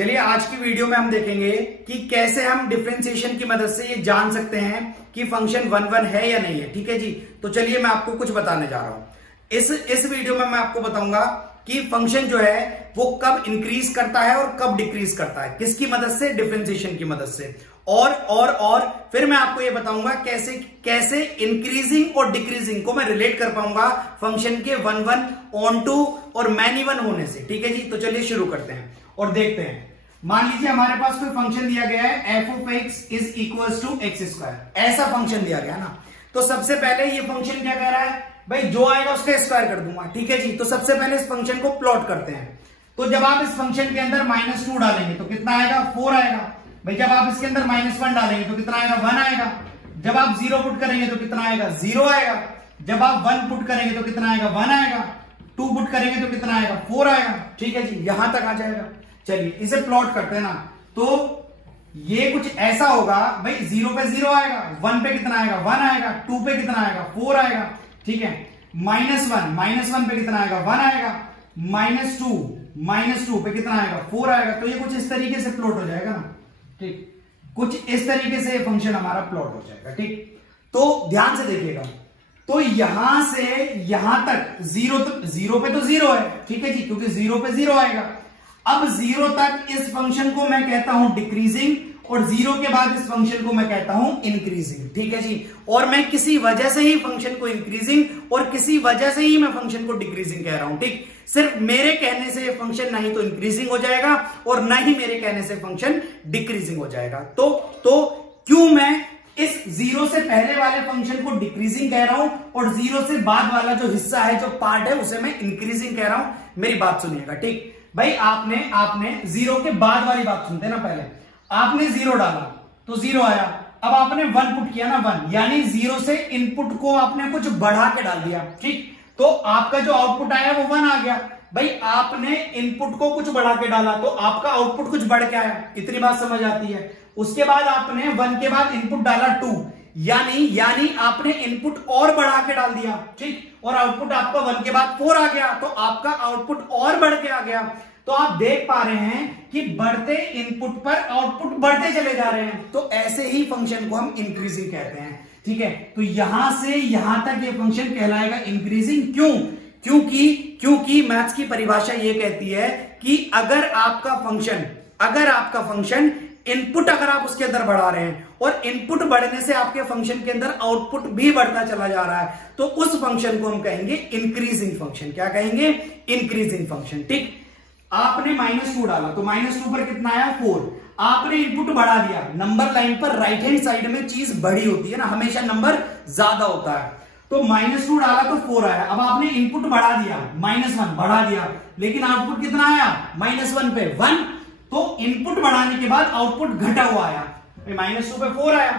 चलिए आज की वीडियो में हम देखेंगे कि कैसे हम डिफरेंशिएशन की मदद से ये जान सकते हैं कि फंक्शन 1 है या नहीं है। ठीक है जी, तो चलिए मैं आपको कुछ बताने जा रहा हूं। इस वीडियो में मैं आपको बताऊंगा कि फंक्शन जो है वो कब इंक्रीज करता है और कब डिक्रीज करता है, किसकी मदद से, डिफरेंशिएशन की मदद से। और फिर मैं आपको ये बताऊंगा कैसे इंक्रीजिंग और डिक्रीजिंग को मैं रिलेट कर पाऊंगा फंक्शन के 1 ऑन टू और मैनी वन होने से। ठीक है जी, तो चलिए शुरू करते हैं और देखते हैं। मान लीजिए हमारे पास कोई फंक्शन दिया गया है f of x is equal to x square, ऐसा फंक्शन दिया गया ना। तो सबसे पहले ये फंक्शन क्या कह रहा है भाई, जो आएगा उसका स्क्वायर कर दूंगा। ठीक है जी, तो सबसे पहले इस फंक्शन को प्लॉट करते हैं। तो जब आप इस फंक्शन के अंदर -2 डालेंगे तो कितना आएगा, 4 आएगा भाई। जब आप इसके अंदर -1 डालेंगे तो कितना आएगा, 1 आएगा। जब आप 0 पुट करेंगे तो कितना आएगा, 0 आएगा। जब आप 1 पुट करेंगे तो कितना आएगा, 1 आएगा। 2 पुट करेंगे तो कितना आएगा, 4 आएगा। ठीक है जी, यहां तक आ जाएगा। चलिए इसे प्लॉट करते हैं ना। तो ये कुछ ऐसा होगा भाई, 0 पे 0 आएगा, 1 पे कितना आएगा, 1 आएगा। 2 पे कितना आएगा, 4 आएगा। ठीक है, -1 पे कितना आएगा, 1 आएगा। -2 पे कितना आएगा, 4 आएगा। तो ये कुछ इस तरीके से प्लॉट हो जाएगा ना। ठीक, कुछ इस तरीके से फंक्शन हमारा प्लॉट हो जाएगा। ठीक, तो ध्यान से देखिएगा। तो यहां से यहां तक 0 पे तो 0 है। ठीक है जी, क्योंकि 0 पे 0 आएगा। अब 0 तक इस फंक्शन को मैं कहता हूं डिक्रीजिंग, और 0 के बाद इस फंक्शन को मैं कहता हूं इंक्रीजिंग। ठीक है जी, और मैं किसी वजह से ही फंक्शन को इंक्रीजिंग और किसी वजह से ही मैं फंक्शन को डिक्रीजिंग कह रहा हूं। ठीक, सिर्फ मेरे कहने से फंक्शन ना ही तो इंक्रीजिंग हो जाएगा और ना ही मेरे कहने से फंक्शन डिक्रीजिंग हो जाएगा। तो क्यों मैं इस 0 से पहले वाले फंक्शन को डिक्रीजिंग कह रहा हूं और 0 से बाद वाला जो हिस्सा है, जो पार्ट है, उसे मैं इंक्रीजिंग कह रहा हूं। मेरी बात सुनिएगा। ठीक भाई, आपने 0 के बाद वाली बात सुनते ना। पहले आपने 0 डाला तो 0 आया। अब आपने 1 पुट किया ना, 1 यानी 0 से इनपुट को आपने कुछ बढ़ा के डाल दिया। ठीक, तो आपका जो आउटपुट आया वो 1 आ गया। भाई आपने इनपुट को कुछ बढ़ा के डाला तो आपका आउटपुट कुछ बढ़ के आया। इतनी बात समझ आती है। उसके बाद आपने 1 के बाद इनपुट डाला 2, यानी आपने इनपुट और बढ़ा के डाल दिया। ठीक, और आउटपुट आपका 1 के बाद 4 आ गया, तो आपका आउटपुट और बढ़ के आ गया। तो आप देख पा रहे हैं कि बढ़ते इनपुट पर आउटपुट बढ़ते चले जा रहे हैं। तो ऐसे ही फंक्शन को हम इंक्रीजिंग कहते हैं। ठीक है, तो यहां से यहां तक ये फंक्शन कहलाएगा इंक्रीजिंग। क्योंकि मैथ्स की परिभाषा ये कहती है कि अगर आपका फंक्शन इनपुट अगर आप उसके अंदर बढ़ा रहे हैं और इनपुट बढ़ने से आपके फंक्शन के अंदर आउटपुट भी बढ़ता चला जा रहा है, तो उस फंक्शन को हम कहेंगे इंक्रीजिंग फंक्शन। क्या कहेंगे, इंक्रीजिंग फंक्शन। ठीक, आपने -2 डाला तो -2 पर कितना आया, 4। आपने इनपुट बढ़ा दिया। नंबर लाइन पर राइट हैंड साइड में चीज बड़ी होती है ना, हमेशा नंबर ज्यादा होता है। तो -2 डाला तो 4 आया। अब आपने इनपुट बढ़ा दिया, -1 बढ़ा दिया, लेकिन आउटपुट कितना आया, -1 पे 1। तो इनपुट बढ़ाने के बाद आउटपुट घटा हुआ आया। -2 पे 4 आया,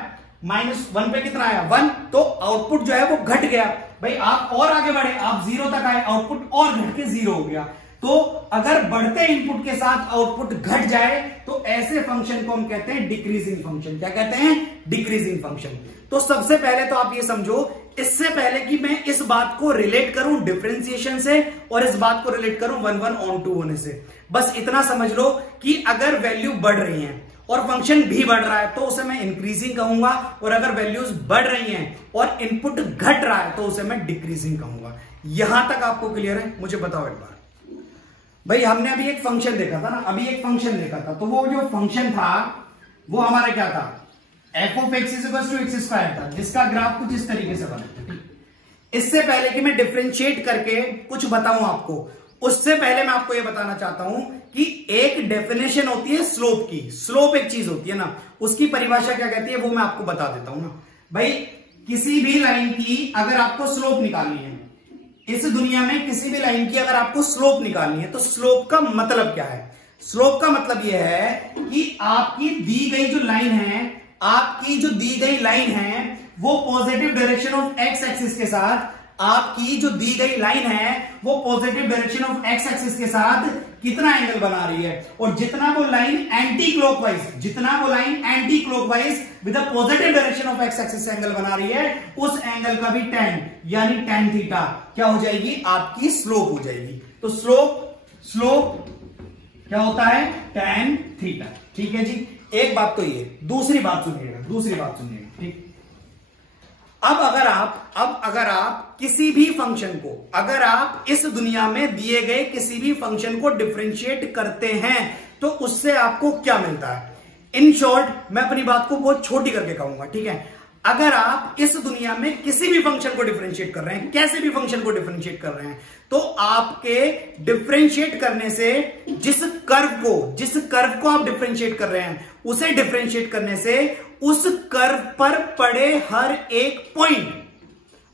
-1 पे कितना आया, 1। तो आउटपुट जो है वो घट गया। भाई आप और आगे बढ़े, आप 0 तक आए, आउटपुट और घट के 0 हो गया। तो अगर बढ़ते इनपुट के साथ आउटपुट घट जाए तो ऐसे फंक्शन को हम कहते हैं डिक्रीजिंग फंक्शन। क्या कहते हैं, डिक्रीजिंग फंक्शन। तो सबसे पहले तो आप ये समझो, इससे पहले कि मैं इस बात को रिलेट करूं डिफरेंशिएशन से और इस बात को रिलेट करूं 1 ऑन टू होने से, बस इतना समझ लो कि अगर वैल्यू बढ़ रही है और फंक्शन भी बढ़ रहा है तो उसे मैं इंक्रीजिंग कहूंगा, और अगर वैल्यूज बढ़ रही हैं और इनपुट घट रहा है तो उसे मैं डिक्रीजिंग कहूंगा। यहां तक आपको क्लियर है? मुझे बताओ एक बार। भाई हमने अभी एक फंक्शन देखा था ना, तो वो जो फंक्शन था वो हमारा क्या था, f of x = x square था, जिसका ग्राफ कुछ इस तरीके से बना। इससे पहले कि मैं डिफरेंशिएट करके कुछ बताऊं आपको, उससे पहले मैं आपको यह बताना चाहता हूं कि एक डेफिनेशन होती है स्लोप की। स्लोप एक चीज होती है ना, उसकी परिभाषा क्या कहती है वो मैं आपको बता देता हूं ना। भाई किसी भी लाइन की अगर आपको स्लोप निकालनी है, इस दुनिया में किसी भी लाइन की अगर आपको स्लोप निकालनी है, तो स्लोप का मतलब क्या है? स्लोप का मतलब यह है कि आपकी दी गई जो लाइन है वो positive direction of x axis के साथ, कितना एंगल बना रही है, और जितना वो line anti clockwise with the positive direction of x axis angle बना रही है, उस एंगल का भी tan यानी tan थीटा क्या हो जाएगी, आपकी स्लोप हो जाएगी। तो स्लोप क्या होता है, tan थीटा। ठीक है जी, एक बात तो ये। दूसरी बात सुनिएगा, ठीक। अब अगर आप किसी भी फंक्शन को, अगर आप इस दुनिया में दिए गए किसी भी फंक्शन को डिफरेंशिएट करते हैं तो उससे आपको क्या मिलता है। इन शॉर्ट, मैं अपनी बात को बहुत छोटी करके कहूंगा, ठीक है। अगर आप इस दुनिया में किसी भी फंक्शन को डिफरेंशिएट कर रहे हैं, कैसे भी फंक्शन को डिफरेंशिएट कर रहे हैं, तो आपके डिफरेंशिएट करने से जिस कर्व को आप डिफरेंशिएट कर रहे हैं, उसे डिफरेंशिएट करने से उस कर्व पर पड़े हर एक पॉइंट,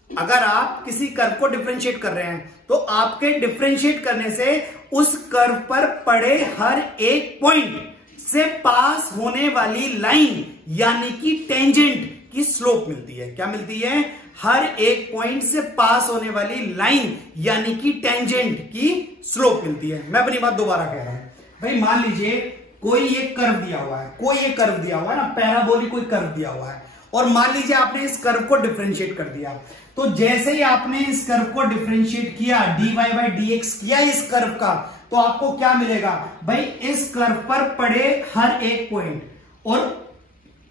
अगर आप किसी कर्व को डिफरेंशिएट कर रहे हैं तो आपके डिफरेंशिएट करने से उस कर्व पर पड़े हर एक पॉइंट से पास होने वाली लाइन यानी कि टेंजेंट की स्लोप मिलती है। क्या मिलती है? हर एक पॉइंट से पास होने वाली लाइन यानी कि टेंजेंट की स्लोप मिलती है। मैं अपनी बात दोबारा कह रहा हूं भाई, मान लीजिए कोई एक कर्व दिया हुआ है, ना, पैराबोलिक कोई कर्व दिया हुआ है, और मान लीजिए आपने इस कर्व को डिफरेंशिएट कर दिया। तो जैसे ही आपने इस कर्व को डिफरेंशिएट किया, dy/dx किया इस कर्व का, तो आपको क्या मिलेगा भाई? इस कर्व पर पड़े हर एक पॉइंट, और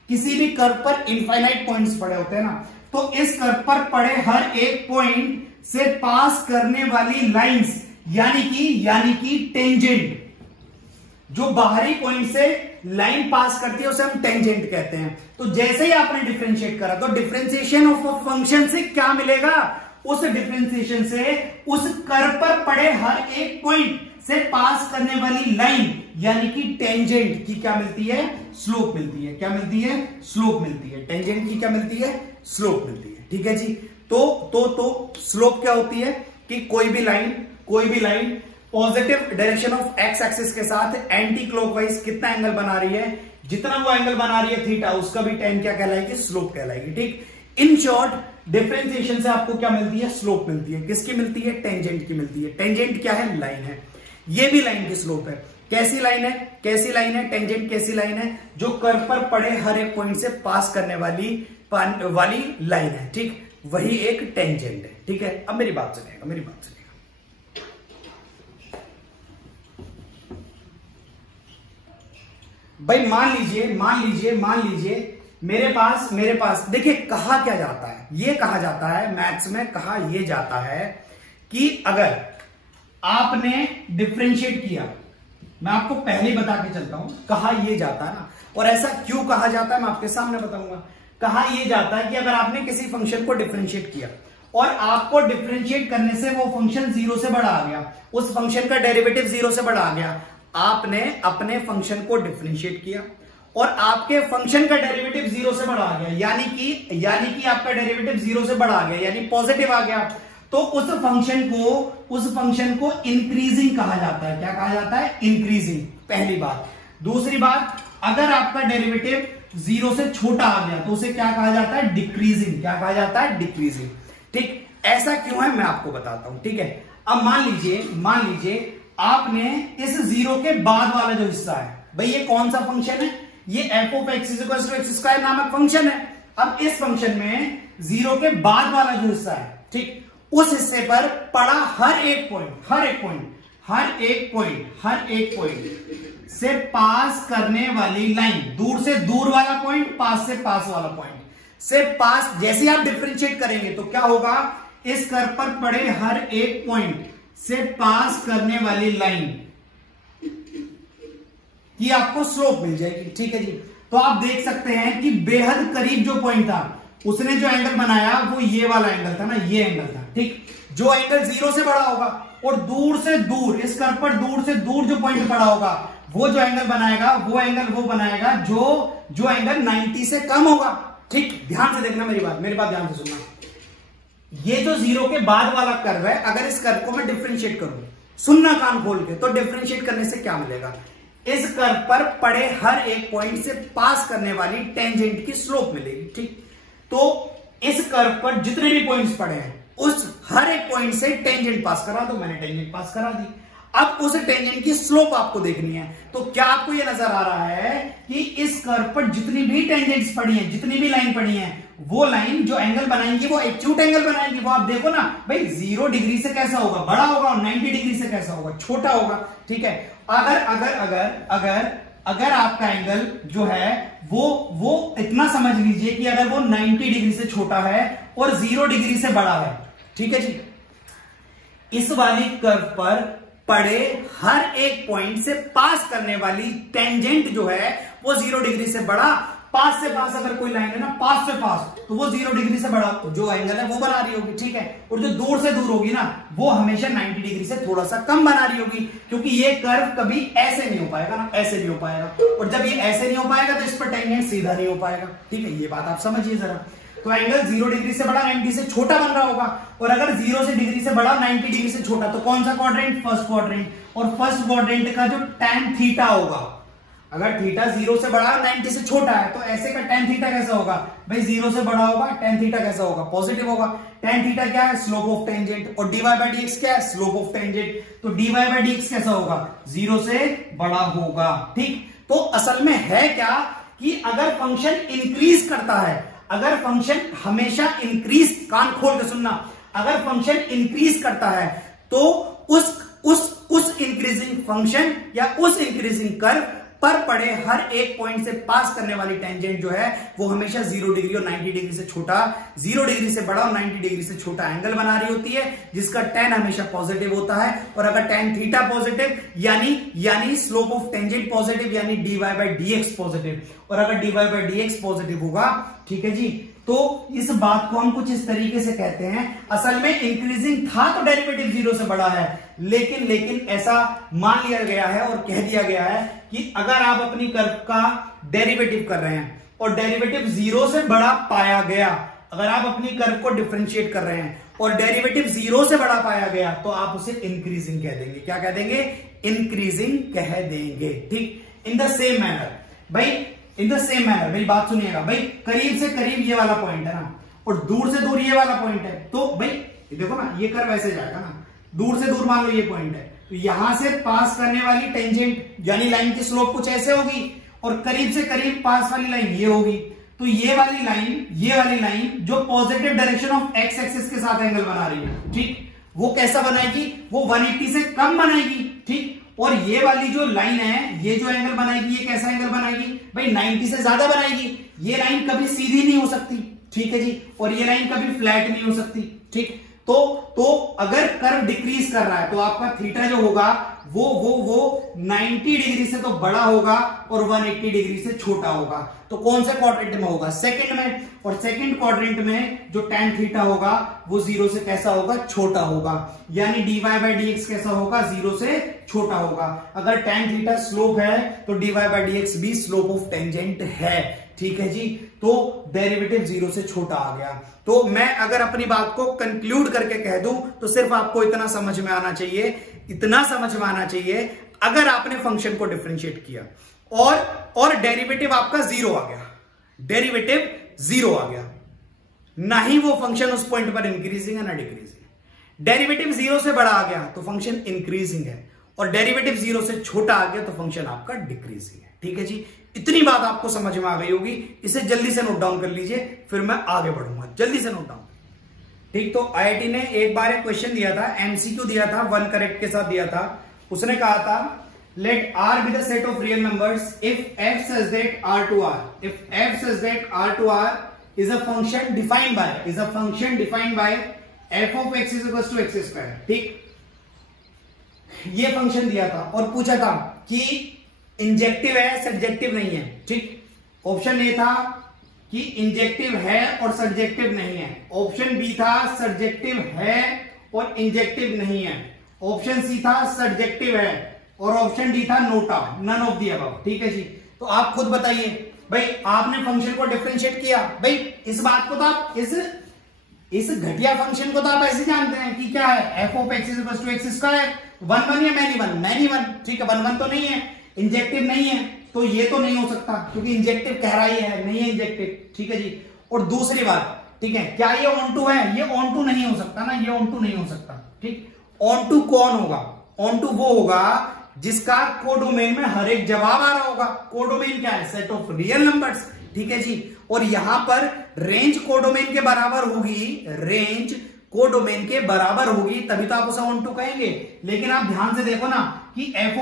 किसी भी कर्व पर इनफाइनाइट पॉइंट्स पड़े होते हैं ना, तो इस कर्व पर पड़े हर एक पॉइंट से पास करने वाली लाइंस यानी कि टेंजेंट, जो बाहरी पॉइंट से लाइन पास करती है उसे हम टेंजेंट कहते हैं। तो जैसे ही आपने डिफरेंशिएट करा तो डिफरेंशिएशन ऑफ अ फंक्शन से क्या मिलेगा? उस डिफरेंशिएशन से उस कर्व पर पड़े हर एक पॉइंट से पास करने वाली लाइन यानी कि टेंजेंट की क्या मिलती है? स्लोप मिलती है। क्या मिलती है? स्लोप मिलती है। टेंजेंट की क्या मिलती है? स्लोप मिलती है। ठीक है जी। तो स्लोप क्या होती है कि कोई भी line positive direction of x axis के साथ एंटी क्लॉकवाइज कितना एंगल बना रही है, जितना वो एंगल बना रही है थीटा, उसका भी tan क्या कहलाएगी? स्लोप कहलाएगी। ठीक। इन शॉर्ट, डिफरेंशिएशन से आपको क्या मिलती है? स्लोप मिलती है। किसकी मिलती है? टेंजेंट की मिलती है। टेंजेंट क्या है? लाइन है। ये भी लाइन की स्लोप है। कैसी लाइन है? टेंजेंट कैसी लाइन है? जो कर्व पर पड़े हर एक पॉइंट से पास करने वाली लाइन है। ठीक, वही एक टेंजेंट है। ठीक है। अब मेरी बात सुनिएगा। भाई मान लीजिए मेरे पास देखिए, कहा क्या जाता है, ये कहा जाता है मैथ्स में, कहा ये जाता है कि अगर आपने डिफरेंशिएट किया, मैं आपको पहले ही बता के चलता हूं, कहा ये जाता है ना, और ऐसा क्यों कहा जाता है मैं आपके सामने बताऊंगा। कहा ये जाता है कि अगर आपने किसी फंक्शन को डिफरेंशिएट किया और आपको डिफरेंशिएट करने से वो फंक्शन 0 से बड़ा आ गया, उस फंक्शन का डेरिवेटिव 0 से बड़ा आ गया, आपने अपने फंक्शन को डिफरेंशिएट किया और आपके फंक्शन का डेरिवेटिव 0 से बड़ा आ गया, यानी कि आपका डेरिवेटिव 0 से बड़ा आ गया, यानी पॉजिटिव आ गया, तो उस फंक्शन को इंक्रीजिंग कहा जाता है। क्या कहा जाता है? इंक्रीजिंग। पहली बात। दूसरी बात, अगर आपका डेरिवेटिव 0 से छोटा आ गया तो उसे क्या कहा जाता है? डिक्रीजिंग। क्या कहा जाता है? डिक्रीजिंग। ठीक। ऐसा क्यों है मैं आपको बताता हूं। ठीक है। अब मान लीजिए आपने इस 0 के बाद वाला जो हिस्सा है, भाई ये कौन सा फंक्शन है? ये f(x)(x²) नामक फंक्शन है। अब इस फंक्शन में 0 के बाद वाला जो हिस्सा है, ठीक, उस हिस्से पर पड़ा हर एक पॉइंट से पास करने वाली लाइन, दूर से दूर वाला पॉइंट, पास से पास वाला पॉइंट से पास, जैसे आप डिफरेंशिएट करेंगे तो क्या होगा? इस कर्व पर पड़े हर एक पॉइंट से पास करने वाली लाइन की आपको स्लोप मिल जाएगी। ठीक है जी। तो आप देख सकते हैं कि बेहद करीब जो पॉइंट था, उसने जो एंगल बनाया वो ये वाला एंगल था ना, ये एंगल था। ठीक। जो एंगल 0 से बड़ा होगा और दूर से दूर, इस कर्व पर दूर से दूर जो पॉइंट पड़ा होगा, वो जो एंगल बनाएगा वो बनाएगा जो एंगल 90 से कम होगा। ठीक। ध्यान से देखना मेरी बात ध्यान से सुनना। ये जो 0 के बाद वाला कर्व है, अगर इस कर्व को मैं डिफरेंशिएट करूं, सुनना कान खोल के, तो डिफरेंशिएट करने से क्या मिलेगा? इस कर्व पर पड़े हर एक पॉइंट से पास करने वाली टेंजेंट की स्लोप मिलेगी। ठीक। तो इस कर्व पर जितने भी पॉइंट्स पड़े हैं, उस हर एक पॉइंट से टेंजेंट पास करा दो। मैंने टेंजेंट पास करा दी। अब उस टेंजेंट की स्लोप आपको देखनी है। तो क्या आपको यह नजर आ रहा है कि इस कर्व पर जितनी भी टेंजेंट्स पड़ी हैं, जितनी भी लाइन पड़ी हैं, वो लाइन जो एंगल बनाएंगी वो एक्यूट एंगल बनाएंगी। वो आप देखो ना भाई, 0 डिग्री से कैसा होगा? बड़ा होगा, और 90 डिग्री से कैसा होगा? छोटा होगा। ठीक है। अगर अगर आपका एंगल जो है वो इतना समझ लीजिए कि अगर वो 90 डिग्री से छोटा है और 0 डिग्री से बड़ा है, ठीक है जी, इस वाली कर्व पर पड़े हर एक पॉइंट से पास करने वाली टेंजेंट जो है वो 0 डिग्री से बड़ा, पास से पास अगर कोई लाइन है ना, पास से पास, तो वो 0 डिग्री से बड़ा जो एंगल है वो बना रही होगी, ठीक है। और जो दूर से दूर होगी ना, वो हमेशा 90 डिग्री से थोड़ा सा कम बना रही होगी, क्योंकि ये कर्व कभी ऐसे नहीं हो पाएगा ना, ऐसे नहीं हो पाएगा, और जब ये ऐसे नहीं हो पाएगा तो इस पर टेंजेंट सीधा नहीं हो पाएगा, ठीक है। ये बात आप समझिए जरा। तो एंगल 0 डिग्री से बड़ा 90 से छोटा बन रहा होगा, और अगर 0 से डिग्री से बड़ा 90 डिग्री से छोटा, तो कौन सा क्वाड्रेंट? First quadrant. और फर्स्ट क्वाड्रेंट का जो tan थीटा होगा, अगर थीटा 0 से बड़ा 90 से छोटा है, तो ऐसे का tan थीटा कैसा होगा भाई? 0 से बड़ा होगा, tan थीटा कैसा होगा? पॉजिटिव होगा। tan थीटा क्या है? Slope of tangent. और dy बाई dx क्या है? Slope of tangent. तो dy बाई dx कैसा होगा? 0 से बड़ा होगा, ठीक। तो असल में है क्या कि अगर फंक्शन इंक्रीज करता है, अगर फंक्शन हमेशा इंक्रीज, कान खोल के सुनना, अगर फंक्शन इंक्रीज करता है तो उस इंक्रीजिंग फंक्शन या उस इंक्रीजिंग कर्व पर पड़े हर एक पॉइंट से पास करने वाली टेंजेंट जो है वो हमेशा 0 डिग्री और 90 डिग्री से छोटा, 0 डिग्री से बड़ा और 90 डिग्री से छोटा एंगल बना रही होती है, जिसका tan हमेशा पॉजिटिव होता है। और अगर tan थीटा पॉजिटिव यानी स्लोप ऑफ टेंजेंट पॉजिटिव, यानी dy बाई dx पॉजिटिव, और अगर dy बाई dx पॉजिटिव होगा, ठीक है जी, तो इस बात को हम कुछ इस तरीके से कहते हैं, असल में इंक्रीजिंग था तो डेरिवेटिव 0 से बड़ा है, लेकिन ऐसा मान लिया गया है और कह दिया गया है कि अगर आप अपनी कर्व का डेरिवेटिव कर रहे हैं और डेरिवेटिव 0 से बड़ा पाया गया, अगर आप अपनी कर्व को डिफरेंशिएट कर रहे हैं और डेरिवेटिव 0 से बड़ा पाया गया, तो आप उसे इंक्रीजिंग कह देंगे। क्या कह देंगे? इंक्रीजिंग कह देंगे, ठीक। इन द सेम मैनर भाई बात सुनिएगा भाई, करीब से करीब ये वाला पॉइंट है ना, और दूर से दूर ये वाला पॉइंट है, तो भाई देखो ना, ये कर्व ऐसे जाएगा ना, दूर से दूर मान लो ये पॉइंट है, तो यहां से पास करने वाली टेंजेंट यानी लाइन की स्लोप कुछ ऐसे होगी, और करीब से करीब पास वाली लाइन ये होगी। तो ये वाली लाइन जो positive direction of x axis के साथ एंगल बना रही है, ठीक, वो कैसा बनाएगी? वो 180 से कम बनाएगी, ठीक। और ये वाली जो लाइन है, ये जो एंगल बनाएगी, ये कैसा एंगल बनाएगी भाई? 90 से ज्यादा बनाएगी। ये लाइन कभी सीधी नहीं हो सकती, ठीक है जी, और ये लाइन कभी फ्लैट नहीं हो सकती, ठीक। तो अगर कर्व डिक्रीज कर रहा है तो आपका थीटा जो होगा वो 90 डिग्री से तो बड़ा होगा और 180 डिग्री से छोटा होगा। तो कौन से क्वाड्रेंट में होगा? सेकंड में। और सेकंड क्वाड्रेंट में जो tan थीटा होगा वो 0 से कैसा होगा? छोटा होगा, यानी dy बाई dx कैसा होगा? 0 से छोटा होगा। अगर tan थीटा स्लोप है तो dy बाई dx भी स्लोप ऑफ टेंजेंट है, ठीक है जी। तो डेरिवेटिव 0 से छोटा आ गया। तो मैं अगर अपनी बात को कंक्लूड करके कह दूं तो सिर्फ आपको इतना समझ में आना चाहिए, अगर आपने फंक्शन को डिफरेंशिएट किया और डेरिवेटिव आपका 0 आ गया, ना ही वो फंक्शन उस पॉइंट पर इंक्रीजिंग है ना डिक्रीजिंग है। डेरिवेटिव 0 से बड़ा आ गया तो फंक्शन इंक्रीजिंग है, और डेरिवेटिव 0 से छोटा आ गया तो फंक्शन आपका डिक्रीजिंग है, ठीक है जी। इतनी बात आपको समझ में आ गई होगी, इसे जल्दी से नोट डाउन कर लीजिए, फिर मैं आगे बढ़ूंगा। जल्दी से नोट डाउन, ठीक। तो आईआईटी ने एक बार एक क्वेश्चन दिया था, एमसीक्यू दिया था, 1 करेक्ट के साथ दिया था। उसने कहा था late R be the set of real numbers if f such that R to R, if f such that R to R is a function defined by f of x is equals to x square, ठीक। ये function दिया था और पूछा था कि injective है subjective नहीं है, ठीक। ऑप्शन ए था कि इंजेक्टिव है और सब्जेक्टिव नहीं है, ऑप्शन बी था सब्जेक्टिव है और इंजेक्टिव नहीं है, ऑप्शन सी था सब्जेक्टिव है, और ऑप्शन डी था NOTA, none of the above, ठीक है जी। तो आप खुद बताइए भाई, आपने फंक्शन को डिफरेंशिएट किया, भाई इस बात को तो आप इस घटिया फंक्शन को तो आप ऐसे जानते हैं कि क्या है, f of x is equal to x square, 1 1 या मैनी वन, ठीक है। 1 1 तो नहीं है, इंजेक्टिव नहीं है, तो ये तो नहीं हो सकता क्योंकि इंजेक्टिव कह रहा ही है, नहीं है इंजेक्टिव, ठीक है जी। और दूसरी बात, ठीक है, क्या ये ऑन टू है? ये ऑन टू नहीं हो सकता ना, ये ऑन टू नहीं हो सकता, ठीक। ऑन टू कौन होगा? ऑन टू वो होगा जिसका कोडोमेन में हर एक जवाब आ रहा होगा। कोडोमेन क्या है? सेट ऑफ रियल नंबर्स, ठीक है जी। और यहां पर रेंज कोडोमेन के बराबर होगी, तभी तो आप उसे ऑन टू कहेंगे। लेकिन आप ध्यान से देखो ना कि f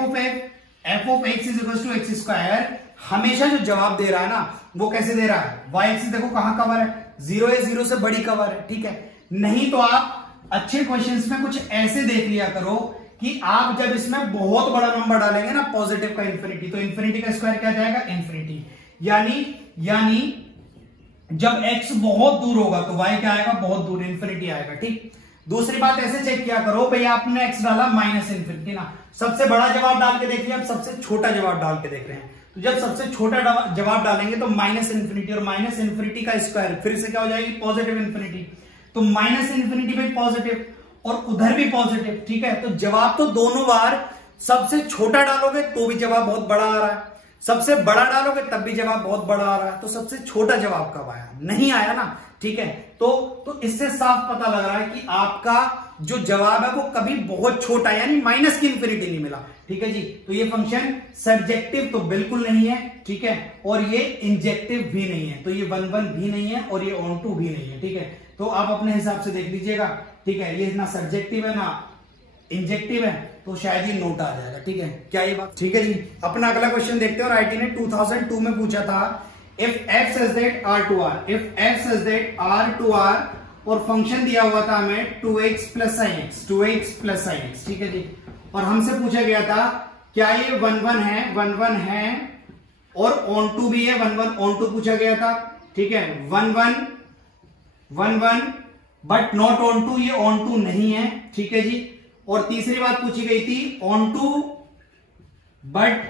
f of x is equal to x square हमेशा जो जवाब दे रहा है ना वो कैसे दे रहा है, वाई एक्सिस देखो कहां कवर है, 0 है, 0 से बड़ी कवर है, ठीक है। नहीं तो आप अच्छे क्वेश्चंस में कुछ ऐसे देख लिया करो कि आप जब इसमें बहुत बड़ा नंबर डालेंगे ना पॉजिटिव का इंफिनिटी, तो इंफिनिटी का स्क्वायर क्या जाएगा, इंफिनिटी। यानी जब x बहुत दूर होगा तो y क्या आएगा, बहुत दूर, इंफिनिटी आएगा, ठीक। दूसरी बात ऐसे चेक किया करो भाई, आपने x डाला माइनस इंफिनिटी ना, सबसे बड़ा जवाब डाल के देख लिया, अब सबसे छोटा जवाब डाल के देख रहे हैं। तो जब सबसे छोटा जवाब डालेंगे तो माइनस इंफिनिटी, और माइनस इंफिनिटी का स्क्वायर फिर से क्या हो जाएगी, पॉजिटिव इंफिनिटी। तो माइनस इंफिनिटी में पॉजिटिव और उधर भी पॉजिटिव, ठीक है। तो जवाब तो दोनों बार सबसे छोटा डालोगे तो भी जवाब बहुत बड़ा आ रहा है, सबसे बड़ा डालोगे तब भी जवाब बहुत बड़ा आ रहा है। तो सबसे छोटा जवाब कब आया, नहीं आया ना, ठीक है। तो इससे साफ पता लग रहा है कि आपका जो जवाब है वो कभी बहुत छोटा यानी माइनस की इंफिनिटी नहीं मिला, ठीक है जी। तो ये फंक्शन सब्जेक्टिव तो बिल्कुल नहीं है, ठीक है, और ये इंजेक्टिव भी नहीं है, तो ये 1 1 भी नहीं है और ये ऑन टू भी नहीं है, ठीक है। तो आप अपने हिसाब से देख लीजिएगा, ठीक है। ये ना सब्जेक्टिव है ना इंजेक्टिव है, तो शायद ये नोट आ जाएगा, ठीक है। क्या ये बात ठीक है जी। अपना अगला क्वेश्चन देखते हैं, और आईटी ने 2002 में पूछा था, if f says that r to r, if f says that r to r, और फंक्शन दिया हुआ था हमें 2x plus sin x, 2x plus sin x, ठीक है जी। और हमसे पूछा गया था क्या ये 1 1 है, 1 1 है, और ऑन टू भी है, 1 1 ऑन टू पूछा गया था, ठीक है। 1 1 1 1 बट नॉट ऑन टू, ये ऑन टू नहीं है, ठीक है जी। और तीसरी बात पूछी गई थी ऑन टू बट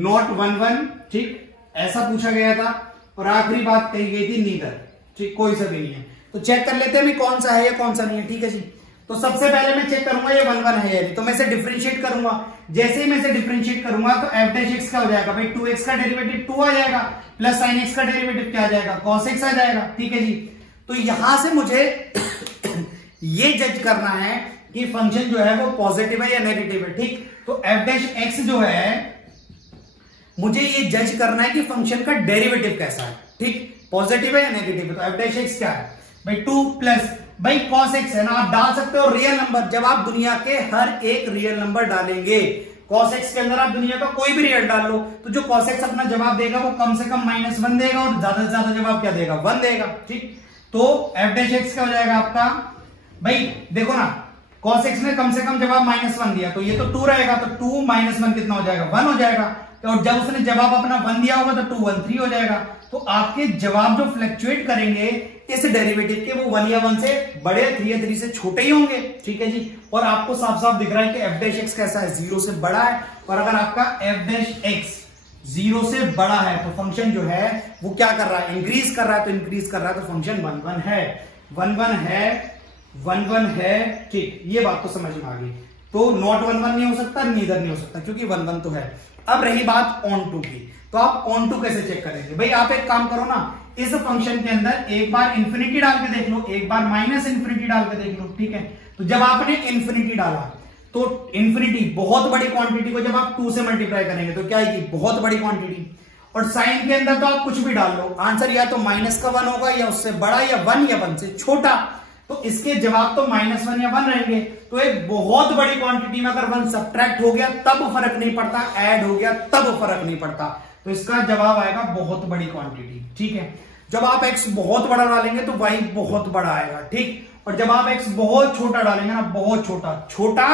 नॉट 1 1, ठीक, ऐसा पूछा गया था। और आखिरी बात कही गई थी नीदर, ठीक, कोई सा भी नहीं है। तो चेक कर लेते हैं भी कौन सा है या कौन सा नहीं है, ठीक है जी। तो सबसे पहले मैं चेक करूंगा ये 1 1 है या नहीं, तो मैं इसे डिफरेंशिएट करूंगा। जैसे ही मैं इसे डिफरेंशिएट करूंगा तो f डैश x क्या हो जाएगा भाई, 2x का डेरिवेटिव 2 आ जाएगा, प्लस sin x का डेरिवेटिव क्या आ जाएगा, cos x आ जाएगा, ठीक है जी। तो यहां से मुझे ये जज करना है कि फंक्शन जो है वो पॉजिटिव है या नेगेटिव है, ठीक। तो f डैश x जो है मुझे ये जज करना है कि फंक्शन का डेरिवेटिव कैसा है, ठीक, पॉजिटिव है या नेगेटिव है। तो f डैश x क्या है भाई, 2 प्लस भाई cos x है ना, आप डाल सकते हो रियल नंबर। जब आप दुनिया के हर एक रियल नंबर डालेंगे, cos x के अंदर आप दुनिया का कोई भी रियल डाल लो, तो जो cos x अपना जवाब देगा वो कम से कम -1 देगा, और ज्यादा से ज्यादा जवाब क्या देगा, 1 देगा, ठीक। तो f डैश x क्या हो जाएगा आपका भाई, देखो ना, cos x ने कम से कम जवाब -1 दिया, तो ये तो 2 रहेगा, तो 2 -1 कितना हो जाएगा, 1 हो जाएगा। और जब उसने जवाब अपना 1 दिया होगा तो 2 1 3 हो जाएगा। तो आपके जवाब जो फ्लक्चुएट करेंगे इस डेरिवेटिव के, वो 1 या 1 से बड़े, 3 या 3 से छोटे ही होंगे, ठीक है जी। और आपको साफ साफ दिख रहा है कि f डैश x कैसा है, 0 से बड़ा है। और अगर आपका f डैश x 0 से बड़ा है तो फंक्शन जो है वो क्या कर रहा है, इंक्रीज कर रहा है। तो इंक्रीज कर रहा है तो फंक्शन 1 1 है, 1 1 है, 1 1 है, ठीक। ये बात तो समझ में आ गई। तो नॉट 1 1 नहीं हो सकता, नीदर नहीं हो सकता, क्योंकि 1 1 तो है। अब रही बात ऑन टू की, तो आप ऑन टू कैसे चेक करेंगे भाई, आप एक काम करो ना, इस फंक्शन के अंदर एक बार इंफिनिटी डाल के देख लो, एक बार माइनस इंफिनिटी डाल के देख लो, ठीक है। तो जब आपने इंफिनिटी डाला तो इंफिनिटी बहुत बड़ी क्वांटिटी को जब आप 2 से मल्टीप्लाई करेंगे तो क्या आएगी, बहुत बड़ी क्वांटिटी। और साइन के अंदर तो आप कुछ भी डाल लो, आंसर या तो माइनस का 1 होगा, या उससे बड़ा, या 1 या 1 से छोटा। तो इसके जवाब तो -1 या 1 रहेंगे। तो एक बहुत बड़ी क्वांटिटी में अगर 1 सब्ट्रैक्ट हो गया तब फर्क नहीं पड़ता, ऐड हो गया तब फर्क नहीं पड़ता। तो इसका जवाब आएगा बहुत बड़ी क्वांटिटी, ठीक है। जब आप x बहुत बड़ा डालेंगे तो y बहुत बड़ा आएगा, ठीक। और जब आप x बहुत छोटा डालेंगे ना, बहुत छोटा, छोटा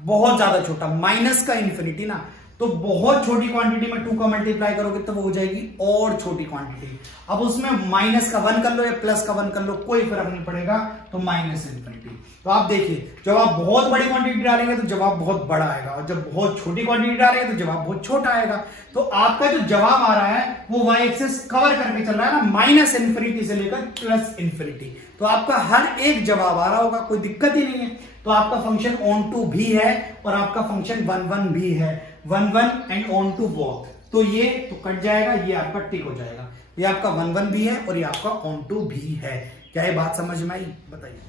बहुत ज्यादा छोटा, माइनस का इंफिनिटी ना, तो बहुत छोटी क्वांटिटी में 2 का मल्टीप्लाई करोगे तो वो हो जाएगी और छोटी क्वांटिटी। अब उसमें माइनस का 1 कर लो या प्लस का 1 कर लो, कोई फर्क नहीं पड़ेगा, तो माइनस इंफिनिटी। तो आप देखिए, जब आप बहुत बड़ी क्वांटिटी डालेंगे तो जवाब बहुत बड़ा आएगा, और जब बहुत छोटी क्वांटिटी डालेंगे तो जवाब बहुत छोटा आएगा। तो आपका जो जवाब आ रहा है वो y एक्सिस कवर करके चल रहा है ना, माइनस इंफिनिटी से लेकर प्लस इंफिनिटी। तो आपका हर एक जवाब आ रहा होगा, कोई दिक्कत ही नहीं है। तो आपका फंक्शन ऑन टू भी है और आपका फंक्शन 1 1 भी है, 1 1 एंड ऑन टू बोथ। तो ये तो कट जाएगा, ये आपका टिक हो जाएगा। ये आपका 1 1 भी है और ये आपका ऑन टू भी है। क्या ये बात समझ में आई, बताइए।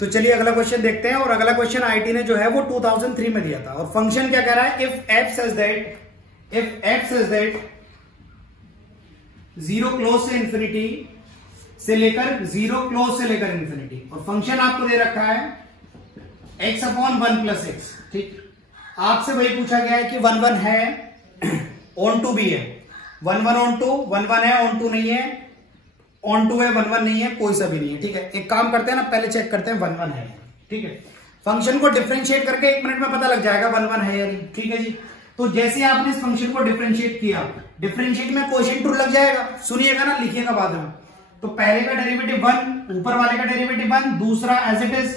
तो चलिए अगला क्वेश्चन देखते हैं। और अगला क्वेश्चन आईटी ने जो है वो 2003 में दिया था, और फंक्शन क्या कह रहा है, if f says that 0 close से इंफिनिटी से लेकर 0 क्लोज से लेकर इंफिनिटी, और फंक्शन आपको दे रखा है x/1 + x, ठीक। आपसे वही पूछा गया है कि 1 1 है, ऑन टू भी है, 1 1 ऑन टू, 1 1 है, ऑन टू नहीं है, ऑन टू है, 1 1 नहीं है, कोई सा भी नहीं है। ठीक है, एक काम करते हैं ना, पहले चेक करते हैं 1 1 है। ठीक है, फंक्शन को डिफरेंशिएट करके 1 मिनट में पता लग जाएगा 1 1 है या नहीं। ठीक है जी, तो जैसे आपने इस फंक्शन को डिफरेंशिएट किया, डिफरेंशिएट में कोएफिशिएंट ट्रू लग जाएगा, सुनिएगा ना, लिखिएगा बाद में। तो पहले का डेरिवेटिव 1, ऊपर वाले का डेरिवेटिव 1, दूसरा एज इट इज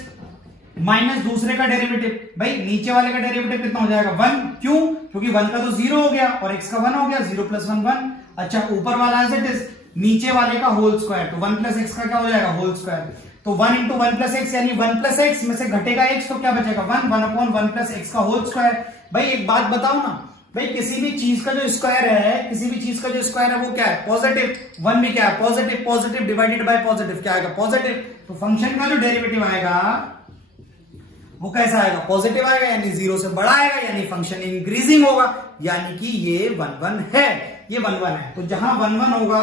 माइनस दूसरे का डेरिवेटिव, भाई नीचे वाले का डेरिवेटिव कितना हो जाएगा 1, क्यों? क्योंकि 1 का तो 0 हो गया और x का 1 हो गया, 0 + 1 1। अच्छा, ऊपर वाला एज इट इज नीचे वाले का होल स्क्वायर, तो 1 + x का क्या हो जाएगा होल स्क्वायर, तो 1 × 1 + x यानी 1 + x में से घटेगा x, तो क्या बचेगा 1, 1/1 + x का होल स्क्वायर। भाई एक बात बताओ ना, भाई किसी भी चीज का जो स्क्वायर है, किसी भी चीज का जो स्क्वायर है वो क्या है पॉजिटिव, 1 भी क्या है positive, positive divided by positive क्या आएगा पॉजिटिव। तो फंक्शन का जो डेरिवेटिव आएगा वो कैसा आएगा पॉजिटिव आएगा, यानी 0 से बड़ा आएगा, यानी फंक्शन इंक्रीजिंग होगा, यानी कि ये 1 1 है, ये 1 1 है। तो जहां 1 1 होगा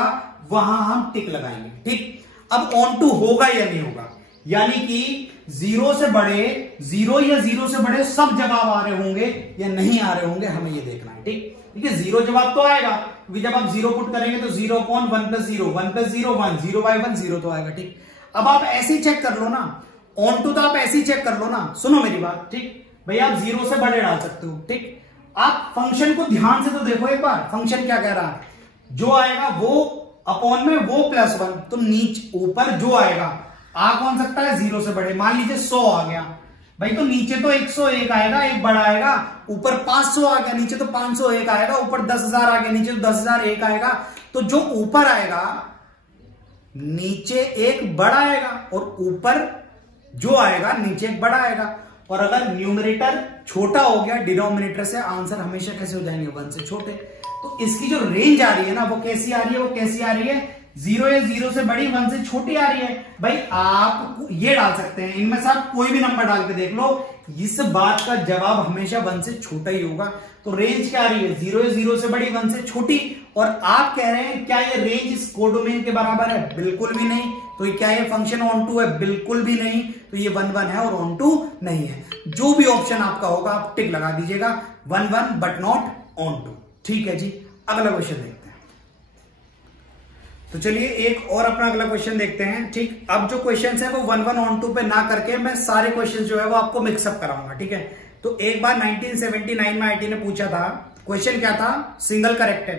वहां हम टिक लगाएंगे। ठीक, अब ऑन टू होगा या नहीं होगा, यानी कि 0 से बड़े, 0 या 0 से बड़े सब जवाब आ रहे होंगे या नहीं आ रहे होंगे, हमें ये देखना है। ठीक है, 0 जवाब तो आएगा, क्योंकि जब आप 0 पुट करेंगे तो 0/1 + 0, 1 + 0 1, 0/1 0 तो आएगा। ठीक, अब आप ऐसे ही चेक कर लो ना, ऑन टू तो आप ऐसे ही चेक कर लो ना, सुनो मेरी बात। ठीक भाई, आप 0 से बड़े डाल सकते हो। ठीक, आप फंक्शन को ध्यान से तो देखो एक बार, फंक्शन क्या कह रहा है, जो आएगा वो अपॉन में वो +1, तो नीचे ऊपर जो आएगा आ कौन सकता है 0 से बड़े, मान लीजिए 100 आ गया भाई, तो नीचे तो 101 आएगा, एक बड़ा आएगा, ऊपर 500 आ गया, नीचे तो 501 आएगा, ऊपर 10,000 आ गया, नीचे तो 10,001 आएगा। तो जो ऊपर आएगा नीचे एक बड़ा आएगा और ऊपर जो आएगा नीचे एक बड़ा आएगा। और अगर न्यूमरेटर छोटा हो गया डिनोमिनेटर से, आंसर हमेशा कैसे हो जाएंगे 1 से छोटे। तो इसकी जो रेंज आ रही है ना वो कैसी आ रही है, वो कैसी आ रही है 0 या 0 से बड़ी 1 से छोटी आ रही है। भाई आप ये डाल सकते हैं, इनमें से आप कोई भी नंबर डाल के देख लो, इस बात का जवाब हमेशा 1 से छोटा ही होगा। तो रेंज क्या आ रही है 0 या 0 से बड़ी 1 से छोटी। और आप कह रहे हैं क्या ये रेंज इस कोडोमेन के बराबर है, बिल्कुल भी नहीं। तो क्या ये फंक्शन ऑन टू है, बिल्कुल भी नहीं। तो ये 1 1 है और ऑन टू नहीं है। जो भी ऑप्शन आपका होगा आप टिक लगा दीजिएगा, 1 1 बट नॉट ऑन टू। ठीक है जी, अगला क्वेश्चन देखते हैं। तो चलिए एक और अपना अगला क्वेश्चन देखते हैं। ठीक, अब जो क्वेश्चन है वो 1 1 ऑन टू पे ना करके मैं सारे क्वेश्चन जो है वो आपको मिक्सअप कराऊंगा। ठीक है, तो एक बार 1979 में आईटी ने पूछा था, क्वेश्चन क्या था, सिंगल करेक्ट है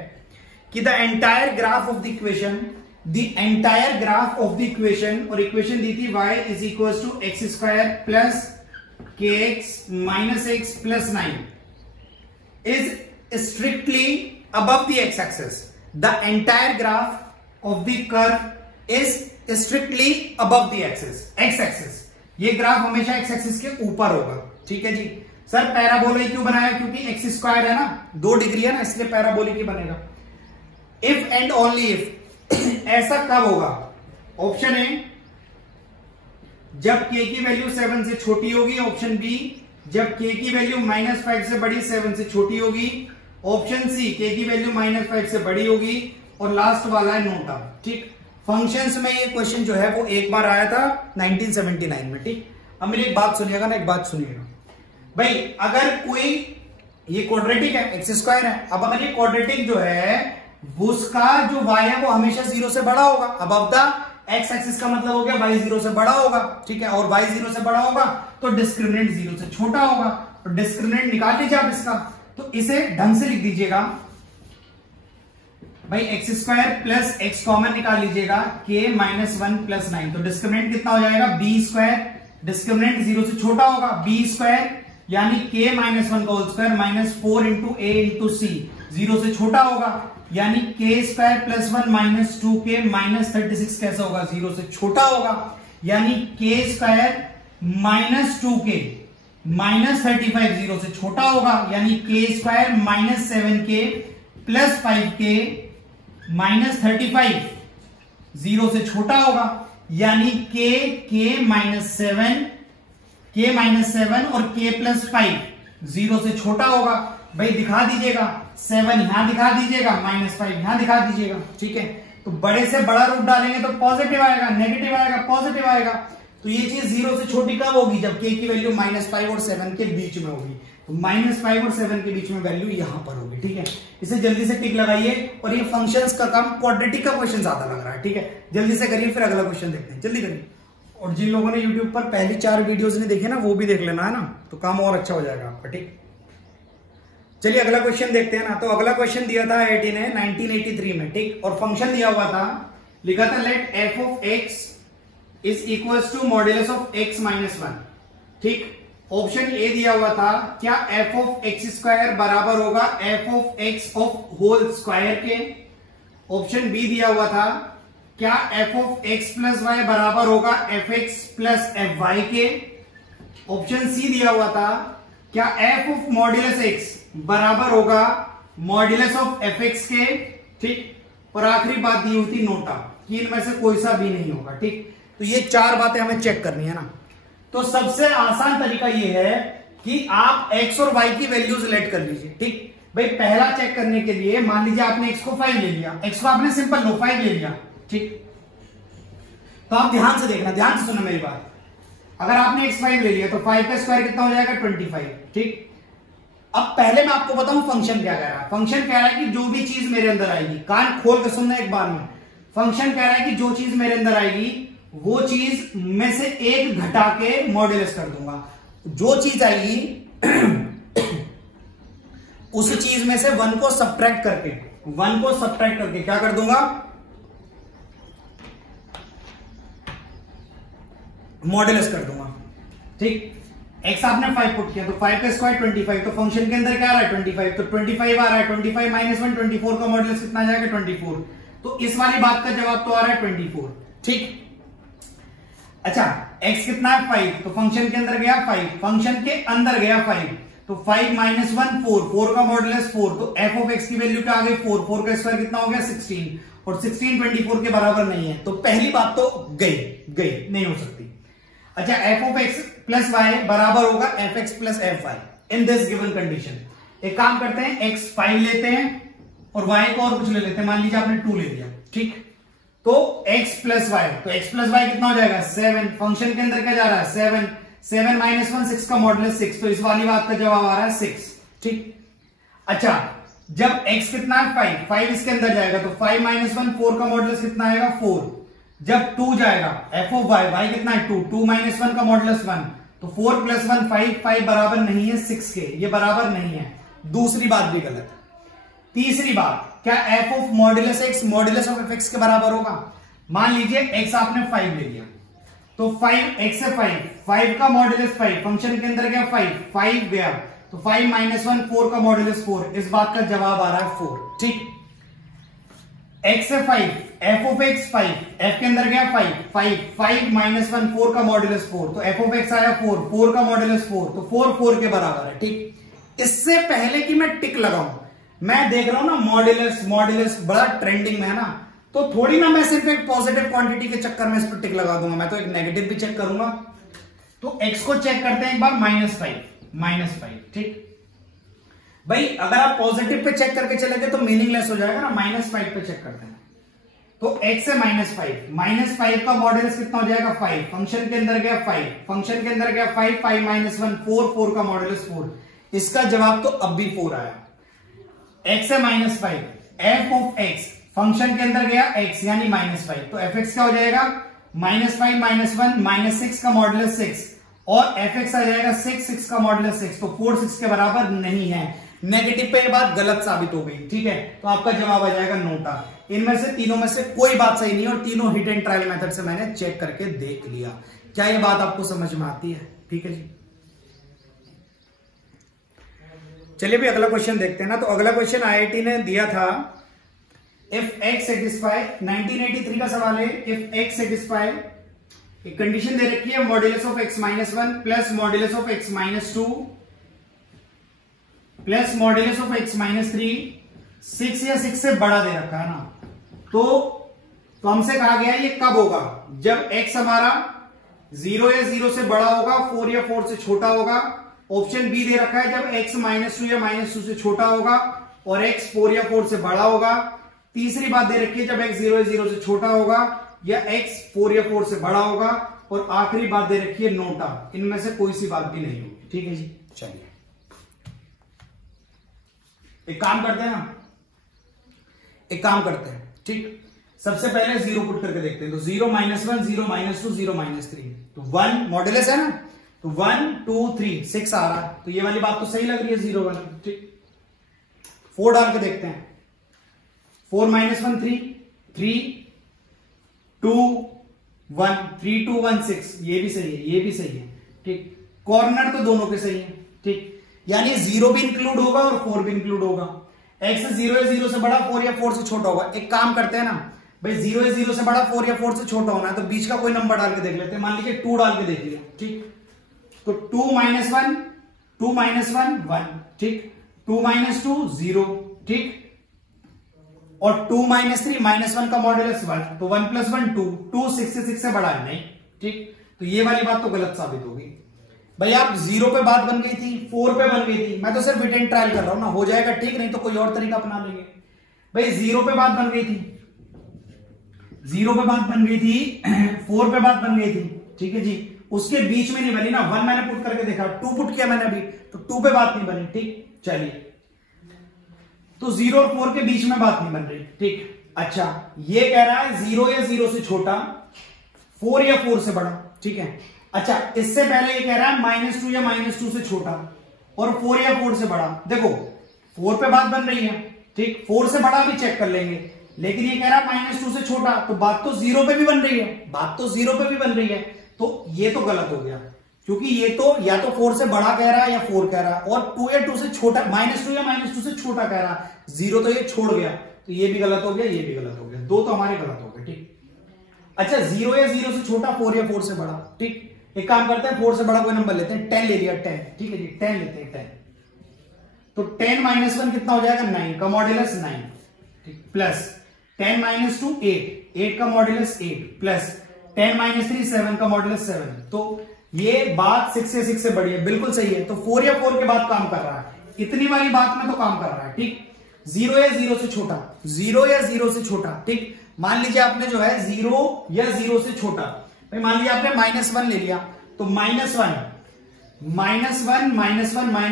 कि the entire graph of the equation, the entire graph of the equation, और इक्वेशन दी थी y is equal to x² plus kx minus x plus 9 is strictly above the x-axis. The entire graph of the curve is strictly above the x-axis. ये graph हमेशा x-axis के ऊपर होगा। ठीक है जी, सर पैराबोलिक क्यों बनाया, क्योंकि x² है ना, 2 डिग्री है ना, इसलिए पैराबोलिक ही बनेगा। इफ एंड ओनली इफ ऐसा कब होगा, ऑप्शन ए जब k की वैल्यू 7 से छोटी होगी, ऑप्शन बी जब k की वैल्यू -5 से बड़ी 7 से छोटी होगी, ऑप्शन सी k की वैल्यू -5 से बड़ी होगी, और लास्ट वाला है नोटा। ठीक, फंक्शंस में ये क्वेश्चन जो है वो एक बार आया था 1979 में। ठीक, अब मेरी एक बात सुनिएगा ना, एक बात सुनिएगा भाई, अगर कोई ये क्वाड्रेटिक है, x² है, अब अगर ये क्वाड्रेटिक जो है उसका जो y है वो हमेशा 0 से बड़ा होगा, अबव द x एक्सिस का मतलब हो गया y 0 से बड़ा होगा। ठीक है, और y 0 से बड़ा होगा तो डिस्क्रिमिनेंट 0 से छोटा होगा, और डिस्क्रिमिनेंट निकाल लीजिए आप इसका, तो इसे ढंग से लिख दीजिएगा भाई, x² प्लस x कॉमन निकाल लीजिएगा, k -1 प्लस 9, तो डिस्क्रिमिनेंट कितना हो जाएगा b², डिस्क्रिमिनेंट 0 से छोटा होगा, b² यानी k -1 का होल स्क्वायर -4 × a × c 0 से छोटा होगा, यानी k² प्लस 1 -2k -36 कैसा होगा, 0 से छोटा होगा, यानी k² -2k -35 0 से छोटा होगा, यानी k² -7k प्लस 5k -35 0 से छोटा होगा, यानी k -7 और k प्लस 5 0 से छोटा होगा। भाई दिखा दीजिएगा, 7 यहां दिखा दीजिएगा, -5 यहां दिखा दीजिएगा। ठीक है, तो बड़े से बड़ा रूट डालेंगे तो पॉजिटिव आएगा, नेगेटिव आएगा, पॉजिटिव आएगा। तो ये चीज 0 से छोटी कब होगी, जब k की वैल्यू -5 और 7 के बीच में होगी। तो -5 और 7 के बीच में वैल्यू यहां पर होगी। ठीक है, इसे जल्दी से टिक लगाइए। और ये फंक्शंस का काम, क्वाड्रेटिक का क्वेश्चन ज्यादा लग रहा है। ठीक है, जल्दी से करिए, फिर अगला क्वेश्चन देखते हैं, जल्दी करिए। और जिन लोगों ने यूट्यूब पर पहली 4 वीडियोस नहीं देखे ना, वो भी देख लेना है ना, तो काम और अच्छा हो जाएगा आपका। ठीक, चलिए अगला क्वेश्चन देखते हैं ना। तो अगला क्वेश्चन दिया था IIT ने 1983 में। ठीक, और फंक्शन दिया हुआ था, लिखा था let f of x is equal to modulus of x minus 1। ठीक, ऑप्शन ए दिया हुआ था, क्या f ऑफ x स्क्वायर बराबर होगा f of x of whole square के। ऑप्शन बी दिया हुआ था, क्या f of x plus y बराबर होगा fx प्लस fy के। ऑप्शन सी दिया हुआ था, क्या f ऑफ मॉड्यूलस x बराबर होगा मॉड्यूलस ऑफ fx के। ठीक, और आखिरी बात दी हुई थी नोटा, कि इनमें से कोई सा भी नहीं होगा। ठीक, तो ये 4 बातें हमें चेक करनी है ना। तो सबसे आसान तरीका ये है कि आप x और y की वैल्यू सिलेक्ट कर लीजिए। ठीक भाई, पहला चेक करने के लिए मान लीजिए आपने x को 5 ले लिया, x को आपने सिंपल लो 5 ले लिया। ठीक, तो आप ध्यान से देखना, ध्यान से सुनो मेरी बात। अगर आपने x 5 ले लिया तो 5 का स्क्वायर कितना हो जाएगा 25। ठीक, अब पहले मैं आपको बताऊं फंक्शन क्या कह रहा है। फंक्शन कह रहा है कि जो भी चीज मेरे अंदर आएगी, कान खोल के सुनना एक बार में। फंक्शन कह रहा है कि जो चीज मेरे अंदर आएगी वो चीज में से एक घटा के मॉड्यूलस कर दूंगा। जो चीज आएगी उस चीज में से 1 को सब्ट्रैक्ट करके क्या कर दूंगा, मॉड्यूलस कर दूंगा। ठीक, x आपने 5 पुट किया तो 5 का स्क्वायर 25, तो फंक्शन के अंदर क्या आ रहा है 25, तो 25 आ रहा है। 25 माइनस 1, 24 का मॉड्यूलस कितना आ जाएगा 24। तो इस वाली बात का जवाब तो आ रहा है 24। ठीक, अच्छा x कितना है 5, तो फंक्शन के अंदर गया 5, फंक्शन के अंदर गया 5, तो 5 माइनस 1 4, 4 का मॉड्यूलस 4, तो f ऑफ x की वैल्यू क्या आ गई 4, 4 का स्क्वायर कितना हो गया 16, और 16 24 के बराबर नहीं है। तो पहली बात तो गई नहीं हो सकती। अच्छा, f of x plus y बराबर होगा fx plus fy in this given condition. एक काम करते हैं, x 5 लेते हैं और y को और कुछ ले लेते हैं, मान लीजिए आपने 2 ले लिया। ठीक, तो x प्लस वाई, तो x प्लस वाई कितना हो जाएगा 7, फंक्शन के अंदर क्या जा रहा है 7, 7 माइनस 1 6 का मॉड्यूलस 6, तो इस वाली बात का जवाब आ रहा है 6। ठीक, अच्छा जब x कितना है 5 इसके अंदर जाएगा तो 5 माइनस 1 4 का मॉड्यूलस कितना आएगा 4, जब 2 जाएगा f ऑफ y कितना है 2, 2 माइनस 1 का मॉड्यूलस 1, तो 4 प्लस 1 5, 5 बराबर नहीं है 6 के, ये बराबर नहीं है। दूसरी बात भी गलत। तीसरी बात, क्या f of modulus x modulus of fx के बराबर होगा। मान लीजिए x आपने 5 ले लिया, तो 5 x से 5 का मॉड्यूलस 5, फंक्शन के अंदर गया 5 गया, तो 5 माइनस 1 4 का मॉड्यूलस 4, इस बात का जवाब आ रहा है 4। ठीक, x से 5, f ऑफ x 5, f के अंदर गया 5 माइनस 1 4 का मॉड्यूलस 4, तो f ऑफ x आया 4 का मॉड्यूलस 4, तो 4 के बराबर है। ठीक, इससे पहले कि मैं टिक लगाऊं, मैं देख रहा हूं ना मॉड्यूलस बड़ा ट्रेंडिंग में है ना, तो थोड़ी ना मैं सिर्फ एक पॉजिटिव क्वांटिटी के चक्कर में इस पर टिक लगा दूंगा, मैं तो एक नेगेटिव भी चेक करूंगा। तो x को चेक करते हैं एक बार, -5। ठीक भाई, अगर आप पॉजिटिव पे चेक करके चले गए तो मीनिंगलेस हो जाएगा ना, -5 पे चेक करते हैं। तो x से -5 का मॉड्यूलस कितना हो जाएगा 5, फंक्शन के अंदर गया 5 माइनस 1 4 का मॉड्यूलस 4, इसका जवाब तो अब भी 4 आया। x से -5, f ऑफ x, फंक्शन के अंदर गया x यानी -5, तो fx क्या हो जाएगा -5 माइनस 1 -6 का मॉड्यूलस 6, और fx आ जाएगा 6 का मॉड्यूलस 6, तो 4 6 के बराबर नहीं है। नेगेटिव पे ये बात गलत साबित हो गई। ठीक है, तो आपका जवाब आ जाएगा नोटा। इनमें से तीनों में से कोई बात सही नहीं है, और तीनों हिट एंड ट्रायल मेथड से मैंने चेक करके देख लिया। क्या ये बात आपको समझ में आती है? ठीक है जी, चलिए भी अगला क्वेश्चन देखते हैं ना। तो अगला क्वेश्चन IIT ने दिया था, इफ x सेटिस्फाई, 1983 का सवाल है। इफ x सेटिस्फाई, एक कंडीशन दे रखी है, modulus of x minus 1 plus modulus of x minus 2 plus modulus of x minus 3, 6 या 6 से बड़ा दे रखा है ना, तो हमसे कहा गया ये कब होगा, जब x हमारा 0 या 0 से बड़ा होगा, 4 या 4 से छोटा होगा। ऑप्शन बी दे रखा है, जब x -2 या -2 से छोटा होगा और x 4 या 4 से बड़ा होगा। तीसरी बात दे रखी है, जब x 0 या 0 से छोटा होगा या x 4 या 4 से बड़ा होगा। और आखिरी बात दे रखी है नोटा, इनमें से कोई सी बात भी नहीं होगी। ठीक है जी, चलिए एक काम करते हैं ना, एक काम करते हैं, ठीक। सबसे पहले 0 पुट करके देखते हैं। तो 0 - 1 0 - 2 0 - 3, तो 1 मॉड्यूलस है ना, तो 1 2 3 6 आ रहा है। तो ये वाली बात तो सही लग रही है, 0 1, ठीक। 4 डाल के देखते हैं। 4 - 1 3 3 2 1 3 2 1 6, ये भी सही है, ये भी सही है, ठीक। कॉर्नर तो दोनों के सही है, ठीक। यानी 0 भी इंक्लूड होगा और 4 भी इंक्लूड होगा। x 0 है 0 से बड़ा, 4 या 4 से छोटा होगा। एक काम करते हैं ना भाई, 0 है 0 से बड़ा, 4 या 4 से छोटा होना है, तो बीच का कोई नंबर डाल के देख लेते हैं। मान लीजिए 2 डाल के देख लिया, ठीक। तो 2 - 1 2 - 1 1, ठीक। 2 - 2 0, ठीक। और 2 - 3 -1 का मॉड्यूलस 1, तो 1 + 1 2 2 6 से बड़ा है नहीं, ठीक। तो ये वाली बात तो गलत साबित होगी भाई। आप 0 पे बात बन गई थी, 4 पे बन गई थी, मैं तो सिर्फ विट एंड ट्रायल कर रहा हूं ना, हो जाएगा ठीक, नहीं तो कोई और तरीका अपना लेंगे। भाई 0 पे बात बन गई थी, 0 पे बात बन गई थी, 4 पे बात बन गई थी, ठीक है जी। उसके बीच में नहीं बनी ना, 1 मैंने पुट करके देखा, 2 पुट किया मैंने अभी, तो 2 पे बात नहीं बनी, ठीक। चलिए, तो 0 और 4 के बीच में बात नहीं बन रही, ठीक। अच्छा, ये कह रहा है 0 या 0 से छोटा, 4 या 4 से बड़ा, ठीक है। अच्छा, इससे पहले ये कह रहा है -2 या -2 से छोटा और 4 या 4 से बड़ा। देखो 4 पे बात बन रही है, ठीक। 4 से बड़ा भी चेक कर लेंगे, लेकिन ये कह रहा है -2 से छोटा, तो बात तो 0 पे भी बन रही है, बात तो 0 पे भी बन रही है। तो ये तो गलत हो गया, क्योंकि ये तो या तो 4 से बड़ा कह रहा है या 4 कह रहा है, और 2 या 2 से छोटा, -2 या -2 से छोटा कह रहा है, 0 तो ये छोड़ गया, तो ये भी गलत हो गया, ये भी गलत हो गया, दो तो हमारे गलत हो गए, ठीक। अच्छा, 0 या 0 से छोटा, 4 या 4 से बड़ा, ठीक। एक काम करते हैं, 4 से बड़ा कोई नंबर लेते हैं, 10 ले लिया, 10, ठीक है जी, 10 लेते हैं, 10। तो 10 - 1 कितना हो जाएगा, 9 का मॉड्यूलस 9, ठीक। प्लस 10 - 2 8, 8 का मॉड्यूलस 8, प्लस 10 - 3 7 का मॉड्यूलस 7। तो ये बात 6 से बड़ी है, बिल्कुल सही है। तो 4 या 4 के बाद काम कर रहा है, इतनी वाली बात में तो काम कर रहा है, ठीक। 0 या 0 से छोटा, 0 या 0 से छोटा, ठीक। मान लीजिए आपने जो है 0 या 0 से छोटा, भाई मान लीजिए आपने -1 ले लिया, तो -1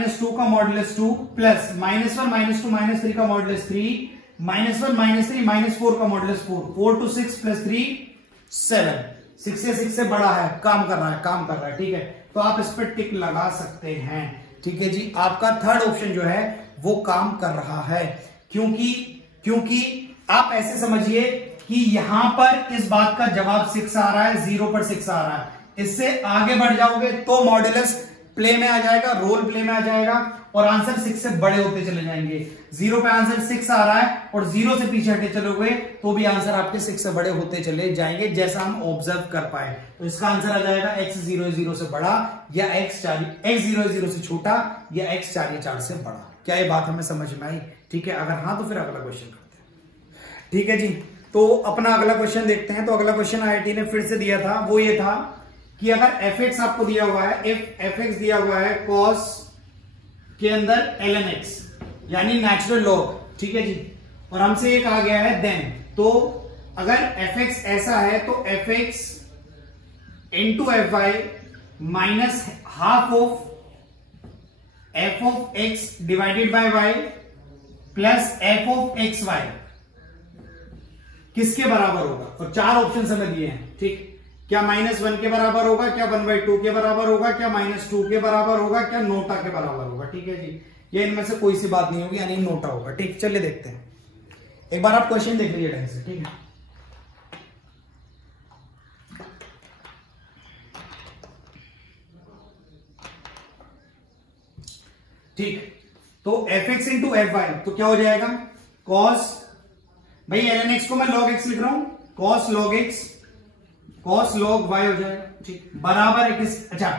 -2 का मॉड्यूलस 2, प्लस -1 -2 -3 का मॉड्यूलस 3, -1 -3 -4 का मॉड्यूलस 4, 4 to 6 + 3 7, 6 से बड़ा है, काम कर रहा है, काम कर रहा है, ठीक है। तो आप इस पर टिक लगा सकते हैं, ठीक है जी। आपका थर्ड ऑप्शन जो है वो काम कर रहा है, क्योंकि आप ऐसे समझिए कि यहां पर इस बात का जवाब 6 आ रहा है, 0 पर 6 आ रहा है। इससे आगे बढ़ जाओगे तो मॉड्यूलस प्ले में आ जाएगा, रोल प्ले में आ जाएगा, और आंसर 6 से बड़े होते चले जाएंगे। 0 पे आंसर 6 आ रहा है और 0 से पीछे हटे चलोगे तो भी आंसर आपके 6 से बड़े होते चले जाएंगे, जैसा हम ऑब्जर्व कर पाए। तो इसका आंसर आ जाएगा x 0 है 0 से बड़ा, या x 0 है 0 से छोटा, या x 4 या 4 से बड़ा। क्या ये बात हमें समझ में आई? ठीक है, अगर हाँ तो फिर अगला क्वेश्चन करते हैं। ठीक है जी, तो अपना अगला क्वेश्चन देखते हैं। तो अगला क्वेश्चन आईआईटी ने फिर से दिया था, वो ये था कि अगर fx आपको दिया हुआ है, fx दिया हुआ है cos के अंदर ln x, यानी नेचुरल लॉग, ठीक है जी, और हमसे ये कहा गया है देन, तो अगर fx ऐसा है तो fx into fy minus half of f of x divided by y plus f of xy किसके बराबर होगा? और 4 ऑप्शन हमें दिए हैं, ठीक। क्या -1 के बराबर होगा, क्या 1/2 के बराबर होगा, क्या -2 के बराबर होगा, क्या नोटा के बराबर होगा, ठीक है जी। ये इनमें से कोई सी बात नहीं होगी, यानी नोटा होगा, ठीक। चलिए देखते हैं, एक बार आप क्वेश्चन देख लीजिए ढंग से, ठीक है। ठीक, तो fx into fy तो क्या हो जाएगा? cos, भाई ln x को मैं log x लिख रहा हूं, cos log x cos log y हो जाएगा, ठीक, बराबर है किस, अच्छा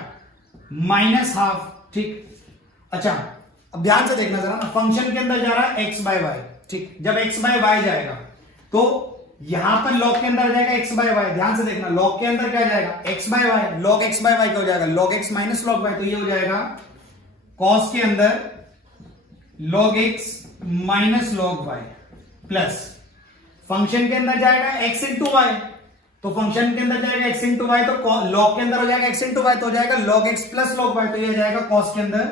माइनस हाफ, ठीक। अच्छा अब ध्यान से देखना जरा ना, फंक्शन के अंदर जा रहा है x बाय वाई, ठीक। जब x बाय वाई जाएगा तो यहां पर log के अंदर जाएगा x बाय वाई, ध्यान से देखना, log के अंदर क्या जाएगा? x by y, log x by y क्या हो जाएगा? log x minus log y, तो ये हो जाएगा cos के अंदर log x minus log y plus function के अंदर जाएगा x इंटू वाई, तो फंक्शन के अंदर जाएगा x इंटू वाई, तो log के अंदर हो जाएगा x इंटू वाई, तो हो जाएगा log x plus log y, तो ये जाएगा cos के अंदर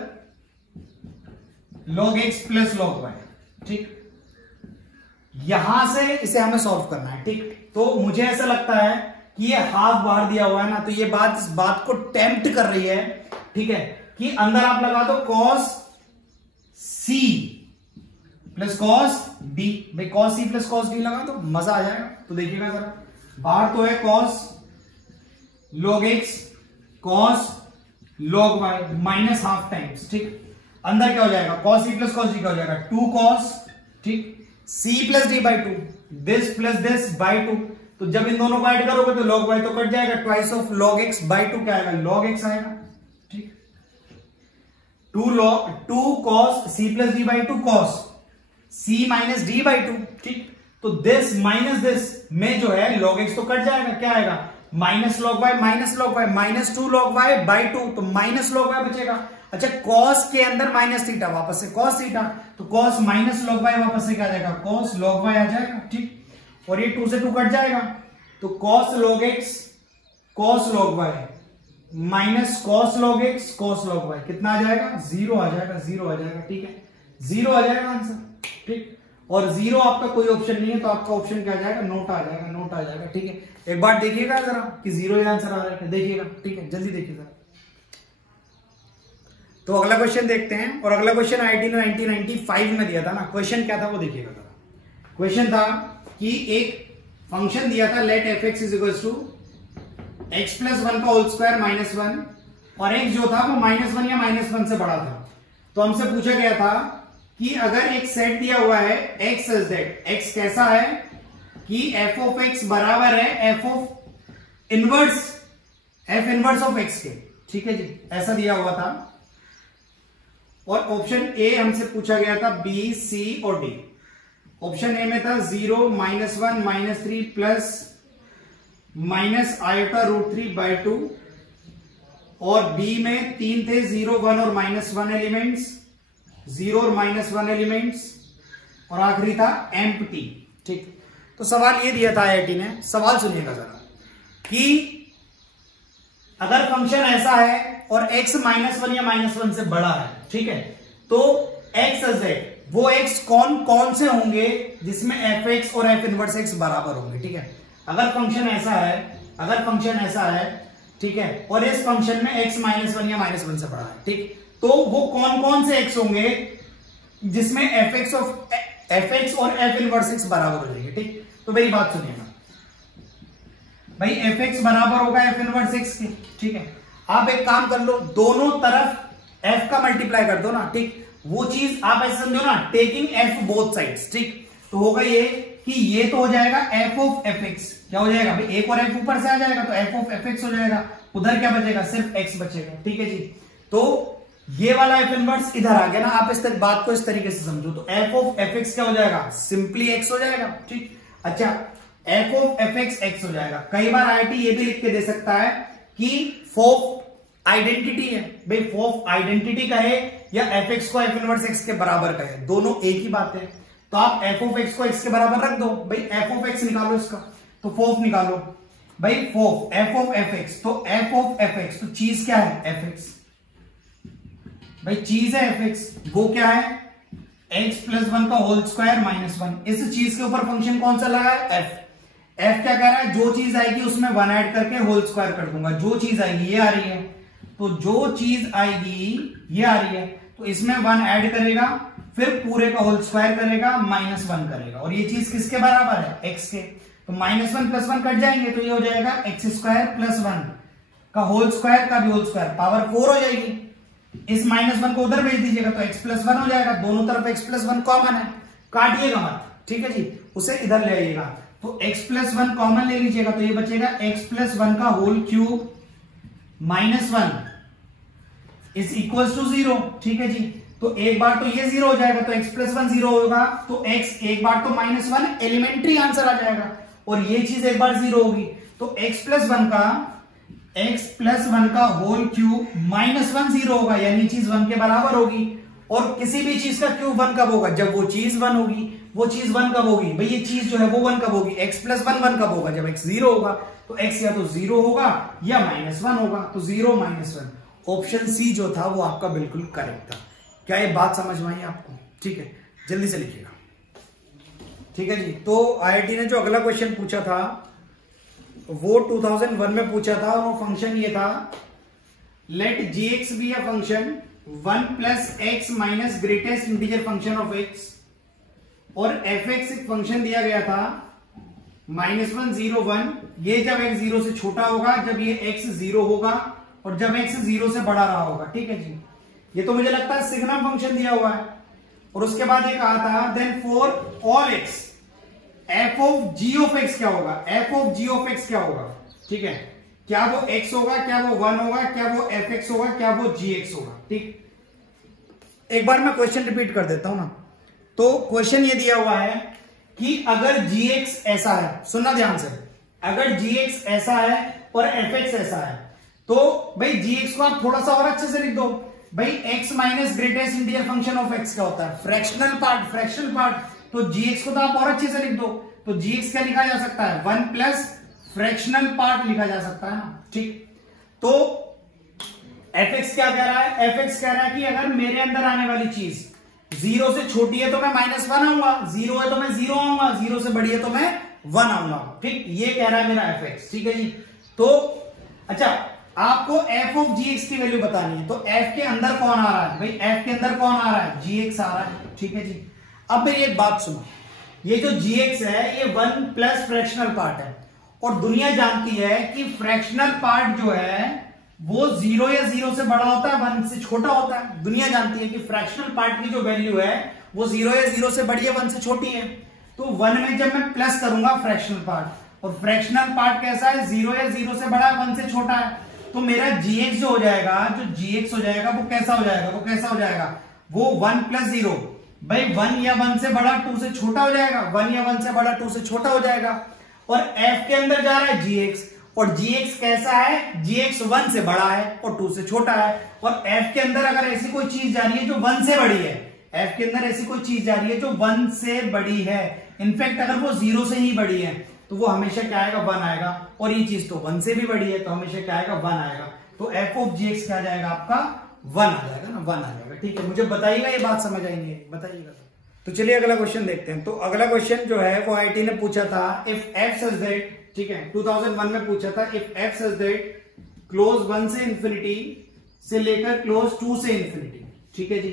log x plus log y, ठीक, यहां से इसे हमें सॉल्व करना है। ठीक, तो मुझे ऐसा लगता है कि ये हाफ बाहर दिया हुआ है ना, तो ये बात इस बात को टेम्प्ट कर रही है, ठीक है, कि अंदर आप लगा दो cos C plus cos D। भाई cos C plus cos D लगा दो, मजा आ जाएगा। तो देखिएगा जरा, बाहर तो है cos log x cos log y minus half times. ठीक, अंदर क्या हो जाएगा, cos C plus cos D क्या हो जाएगा, 2 cos, ठीक, C plus D by 2, this plus this by 2। तो जब इन दोनों को ऐड करोगे तो log y तो कट जाएगा, twice of log x by 2 क्या आएगा, log x आएगा। ठीक, 2 cos C plus D by 2 cos C minus D by 2। ठीक, तो दिस माइनस दिस में जो है log x तो कट जाएगा, क्या आएगा, minus log y minus 2 log y by 2, तो माइनस log y बचेगा। अच्छा, cos के अंदर माइनस थीटा, वापस से cos थीटा, तो cos माइनस log y वापस से क्या आ जाएगा, cos log y आ जाएगा। ठीक, और ये 2 से 2 कट जाएगा, तो cos log x cos log y minus cos log x cos log y कितना आ जाएगा, 0 आ जाएगा, 0 आ जाएगा। ठीक है, 0 आ जाएगा आंसर। ठीक, और 0 आपका कोई ऑप्शन नहीं है, तो आपका ऑप्शन क्या आ जाएगा, नोट आ जाएगा, नोट आ जाएगा। ठीक है, एक बार देखिएगा जरा कि 0 आंसर आ रहा है, देखिएगा। ठीक है, जल्दी देखिएगा। तो अगला क्वेश्चन देखते हैं, और अगला क्वेश्चन आईआईटी ने 1995 में दिया था ना। क्वेश्चन क्या था वो देखिएगा जरा। क्वेश्चन था कि एक फंक्शन दिया था, let f x is equal to x plus 1 का होल स्क्वायर माइनस 1, और एक्स जो था वो -1 या -1 से बड़ा था। तो हमसे पूछा गया था कि अगर एक सेट दिया हुआ है एक्स इज दैट, एक्स कैसा है कि एफ ऑफ एक्स बराबर है एफ इनवर्स ऑफ एक्स के। ठीक है जी, ऐसा दिया हुआ था। और ऑप्शन ए हमसे पूछा गया था बी, सी और डी। ऑप्शन ए में था 0, -1, -3 प्लस माइनस आयोटा √3 बाई 2, और बी में 3 थे, 0, 1 और -1 एलिमेंट्स, 0 और -1 एलिमेंट्स, और आखिरी था एम्प्टी। ठीक, तो सवाल ये दिया था आईआईटी ने, सवाल सुनिएगा जरा, कि अगर फंक्शन ऐसा है और x -1 या -1 से बड़ा है, ठीक है, तो x z वो x कौन कौन से होंगे जिसमें f(x) और f इनवर्स x बराबर होंगे। ठीक है, अगर फंक्शन ऐसा है, ठीक है, और इस फंक्शन में x -1 या -1 से बड़ा है, ठीक, तो वो कौन कौन से x होंगे जिसमें f(x) और f इनवर्स x बराबर हो जाएंगे। ठीक, तो मेरी बात सुनिएगा भाई, f(x) बराबर होगा f इनवर्स x के। ठीक है, आप एक काम कर लो, दोनों तरफ f का मल्टीप्लाई कर दो ना। ठीक, वो चीज आप ऐसे समझो ना, टेकिंग f बोथ साइड्स। ठीक, तो होगा ये कि ये तो हो जाएगा f ऑफ fx, क्या हो जाएगा भाई, एक और f ऊपर से आ जाएगा तो f ऑफ fx हो जाएगा, उधर क्या बचेगा, सिर्फ x बचेगा। ठीक है जी, तो ये वाला f इनवर्स इधर आ गया ना। आप इस बात को इस तरीके से समझो, तो f ऑफ fx क्या हो जाएगा, सिंपली x हो जाएगा। ठीक, अच्छा, f ऑफ fx x हो जाएगा। कई बार आईआईटी ये भी लिख के दे सकता है कि फोफ आइडेंटिटी है, भाई फोफ आइडेंटिटी का है या fx को f इनवर्स x के बराबर का है, दोनों एक ही बात है। तो आप f ऑफ x को x के बराबर रख दो, भाई f ऑफ x निकालो इसका, तो फोफ निकालो भाई, फोफ f ऑफ fx, तो f ऑफ fx, तो चीज क्या है fx, भाई चीज है fx, वो क्या है x प्लस 1 का होल स्क्वायर -1। इस चीज के ऊपर फंक्शन कौन सा लगा है, f क्या कह रहा है, जो चीज आएगी उसमें 1 ऐड करके होल स्क्वायर कर दूंगा। जो चीज आएगी ये आ रही है, तो जो चीज आएगी ये आ रही है, तो इसमें 1 ऐड करेगा, फिर पूरे का होल स्क्वायर करेगा, -1 करेगा, और ये चीज किसके बराबर है, x के। तो -1 + 1 कट जाएंगे, तो ये हो जाएगा x² + 1 का होल स्क्वायर का भी होल स्क्वायर, पावर 4 हो जाएगी। इस -1 को उधर भेज दीजिएगा तो x + 1 हो जाएगा, दोनों तरफ x + 1 कॉमन है, काटिएगा मत। ठीक है जी, उसे इधर ले आइएगा, तो x + 1 कॉमन ले लीजिएगा, तो ये बचेगा x + 1 का whole cube -1 is equal to 0। ठीक है जी, तो एक बार तो ये 0 हो जाएगा, तो x + 1 0 होगा, तो x एक बार तो -1 एलिमेंट्री आंसर आ जाएगा, और ये चीज एक बार 0 होगी, तो x + 1 का होल क्यूब -1 0 होगा, यानी चीज 1 के बराबर होगी। और किसी भी चीज का क्यूब 1 कब होगा, जब वो चीज 1 होगी। वो चीज 1 कब होगी भाई, ये चीज जो है वो 1 कब होगी, x + 1 कब होगा, जब x 0 होगा। तो x या तो 0 होगा या -1 होगा, तो 0 -1। ऑप्शन सी जो था वो आपका बिल्कुल करेक्ट था। क्या ये बात समझ में आई आपको? ठीक है, जल्दी से लिखिएगा। ठीक है जी। तो IIT ने जो अगला क्वेश्चन पूछा था वो 2001 में पूछा था, और वो फंक्शन ये था, लेट gx be a function 1 plus x minus greatest integer function of x, और fx एक फंक्शन दिया गया था -1 0 1। ये जब x 0 से छोटा होगा, जब ये x 0 होगा, और जब x 0 से बड़ा रहा होगा। ठीक है जी। ये तो मुझे लगता है सिग्नम फंक्शन दिया हुआ है। और उसके बाद ये कहा था then for all x f of g of x क्या होगा, f of g of x क्या होगा। ठीक है, क्या वो x होगा, क्या वो 1 होगा, क्या वो fx होगा, क्या वो gx होगा। ठीक, एक बार मैं क्वेश्चन रिपीट कर देता हूं ना। तो क्वेश्चन ये दिया हुआ है कि अगर gx ऐसा है, सुनना ध्यान से, अगर gx ऐसा है और fx ऐसा है, तो भाई gx को आप थोड़ा सा और अच्छे से लिख दो। भाई x minus greatest integer function of x क्या होता है, फ्रैक्शनल पार्ट। तो gx को तो आप और अच्छे से लिख दो। तो gx क्या लिखा जा सकता है, 1 प्लस फ्रैक्शनल पार्ट लिखा जा सकता है ना। ठीक, तो fx क्या कह रहा है, fx कह रहा है कि अगर मेरे अंदर आने वाली चीज 0 से छोटी है तो मैं -1 आऊंगा, 0 है तो मैं 0 आऊंगा, 0 से बड़ी है तो मैं 1 आऊंगा। ठीक, ये कह रहा है मेरा fx। ठीक है जी। तो अच्छा, आपको f ऑफ gx की वैल्यू बतानी है, तो f के अंदर कौन आ रहा है, भाई f के अंदर कौन आ रहा है, gx आ रहा है। ठीक है जी। अब मेरी एक बात सुनो, ये जो gx है ये 1 प्लस फ्रैक्शनल पार्ट है, और दुनिया जानती है कि फ्रैक्शनल पार्ट जो है वो 0 या 0 से बड़ा होता है, 1 से छोटा होता है। दुनिया जानती है कि फ्रैक्शनल पार्ट की जो वैल्यू है वो 0 या 0 से बड़ी है, 1 से छोटी है। तो 1 में जब मैं प्लस करूंगा फ्रैक्शनल पार्ट, और फ्रैक्शनल पार्ट कैसा है, 0 या 0 से बड़ा है, 1 से छोटा है, तो मेरा gx जो हो जाएगा, जो gx हो जाएगा वो कैसा हो जाएगा, वो 1 प्लस 0। भाई 1 या 1 से बड़ा 2 से छोटा हो जाएगा, 1 या 1 से बड़ा 2 से छोटा हो जाएगा। और f के अंदर जा रहा है gx, और gx कैसा है, gx 1 से बड़ा है और 2 से छोटा है। और f के अंदर अगर ऐसी कोई चीज जा रही है जो 1 से बड़ी है, f के अंदर ऐसी कोई चीज जा रही है जो 1 से बड़ी है, इनफैक्ट अगर वो 0 से ही बड़ी है, तो वो हमेशा क्या आएगा, 1 आएगा। और ये चीज तो 1 से भी बड़ी है, तो हमेशा क्या आएगा, 1 आएगा। तो f ऑफ gx क्या आ जाएगा आपका, 1 आ जाएगा ना, 1 आ जाएगा। ठीक है, मुझे बताइएगा, ये बात समझ आई नहीं है, बताइएगा। तो चलिए अगला क्वेश्चन देखते हैं। तो अगला क्वेश्चन जो है वो IIT ने पूछा था, इफ f सच दैट, ठीक है, 2001 में पूछा था, if f such that close 1 से इंफिनिटी से लेकर क्लोज 2 से इंफिनिटी, ठीक है जी,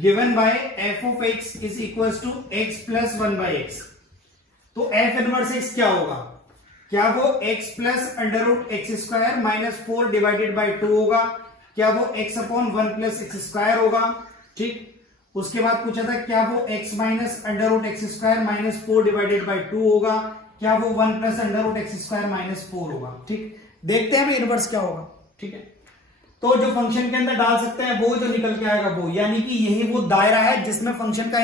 given by f of x is equal to x plus 1 by x। तो f इनवर्स x क्या होगा, क्या वो x plus under root x square minus 4 divided by 2 होगा, क्या वो x upon 1 plus x square होगा। ठीक, उसके बाद पूछा था क्या वो x minus under root x square minus 4 divided by 2 होगा, क्या वो 1 plus under root x square minus 4 होगा। ठीक, देखते हैं इनवर्स क्या होगा। ठीक है, तो जो फंक्शन के अंदर डाल सकते हैं वो जो निकल के आएगा वो, यानी कि यही वो दायरा है जिसमें फंक्शन का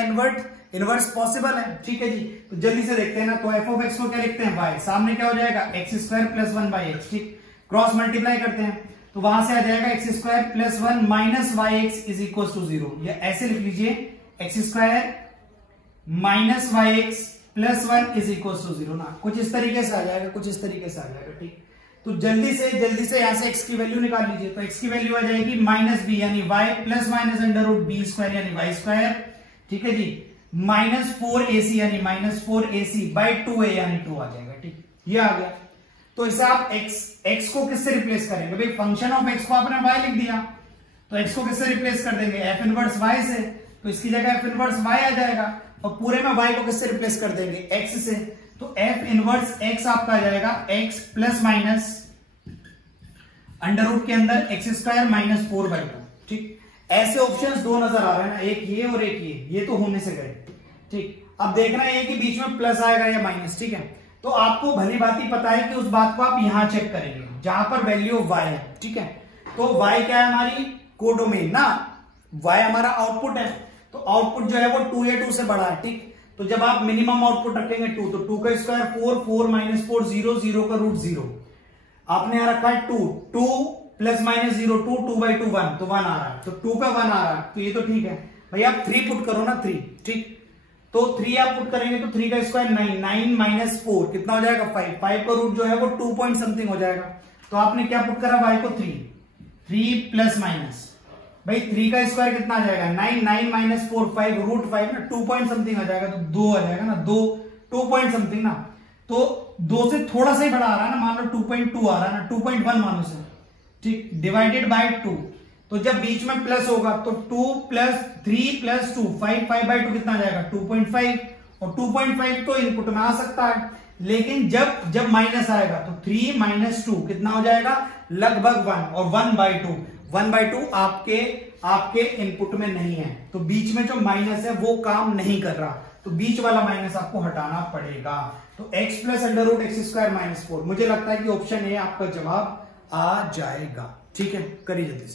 इनवर्स पॉसिबल है। ठीक है जी, तो जल्दी से देखते हैं ना। तो f ऑफ x को क्या लिखते हैं, y, सामने क्या हो जाएगा, x square plus 1 by x. ठीक, क्रॉस मल्टीप्लाई करते हैं तो वहां से आ जाएगा x square plus 1 minus y x is equal to 0, या ऐसे लिख लीजिए, x square minus y x plus 1 is equal to 0 ना, कुछ इस तरीके से आ जाएगा, कुछ इस तरीके से आ जाएगा। ठीक, तो जल्दी से यहां से x की वैल्यू निकाल लीजिए। तो x की वैल्यू आ जाएगी माइनस बी, यानी y plus minus under root B square यानी वाई स्क्वायर। ठीक है जी, माइनस 4ac यानी माइनस 4ac बाई 2a यानी 2 आ जाएगा। ठीक, ये आ गया। तो इसे आप x को किससे रिप्लेस करेंगे, भाई फंक्शन ऑफ x को आपने y लिख दिया, तो x को किससे रिप्लेस कर देंगे, f इनवर्स y से, तो इसकी जगह f इनवर्स y आ जाएगा, और पूरे में y को किससे रिप्लेस कर देंगे, x से, तो f इनवर्स x आपका आ जाएगा x plus minus under root के अंदर एक्स स्क्वायर माइनस 4 बाई 2। ठीक, ऐसे ऑप्शंस दो नजर आ रहे हैं ना, एक ये और एक ये तो होने से गए। ठीक, अब देखना है कि बीच में प्लस आएगा या माइनस। ठीक है, तो आपको भली बात ही पता है कि उस बात को आप यहां चेक करेंगे जहां पर वैल्यू ऑफ y है। ठीक है, तो y क्या है, हमारी कोडोमेन ना, y हमारा आउटपुट है, तो आउटपुट जो है वो 2 या 2 से बड़ा है। ठीक, तो जब आप मिनिमम आउटपुट रखेंगे 2, तो 2 का स्क्वायर 4, 4 माइनस 4 0, 0 का रूट 0, आपने यहां रखा है 2, 2 प्लस माइनस 0 2, 2 बाई 2 1, तो 1 आ रहा है, तो 2 का 1 आ रहा है, तो ये तो ठीक है भाई। आप 3 पुट करो ना, 3। ठीक, तो 3 आप पुट करेंगे तो 3 का स्क्वायर 9, 9 माइनस 4 कितना हो जाएगा, 5, 5 का रूट जो है वो 2 पॉइंट समथिंग हो जाएगा। तो आपने क्या पुट करा, y को 3 प्लस माइनस, भाई 3 का स्क्वायर कितना आ जाएगा, 9, 9 माइनस 4 5 रूट 5 ना, 2 पॉइंट समथिंग आ जाएगा, तो 2 आ जाएगा ना, 2 2 पॉइंट समथिंग ना, तो 2 से थोड़ा सा ही बड़ा आ रहा है ना, मान लो 2.2 आ रहा है ना, 2.1 मान लो से, ठीक, डिवाइडेड बाय 2, तो जब बीच में प्लस होगा तो 2 प्लस 3 प्लस 2 5/2 कितना आ जाएगा 2.5, और 2.5 तो इनपुट में आ सकता है, लेकिन जब माइनस आएगा तो 3 - 2 कितना हो जाएगा लगभग 1, और 1/2 आपके इनपुट में नहीं है, तो बीच में जो माइनस है वो काम नहीं कर रहा, तो बीच वाला माइनस आपको हटाना पड़ेगा। तो x + √x² - 4, मुझे लगता है कि ऑप्शन ए आपका जवाब आ जाएगा। ठीक है, करिए जल्दी से।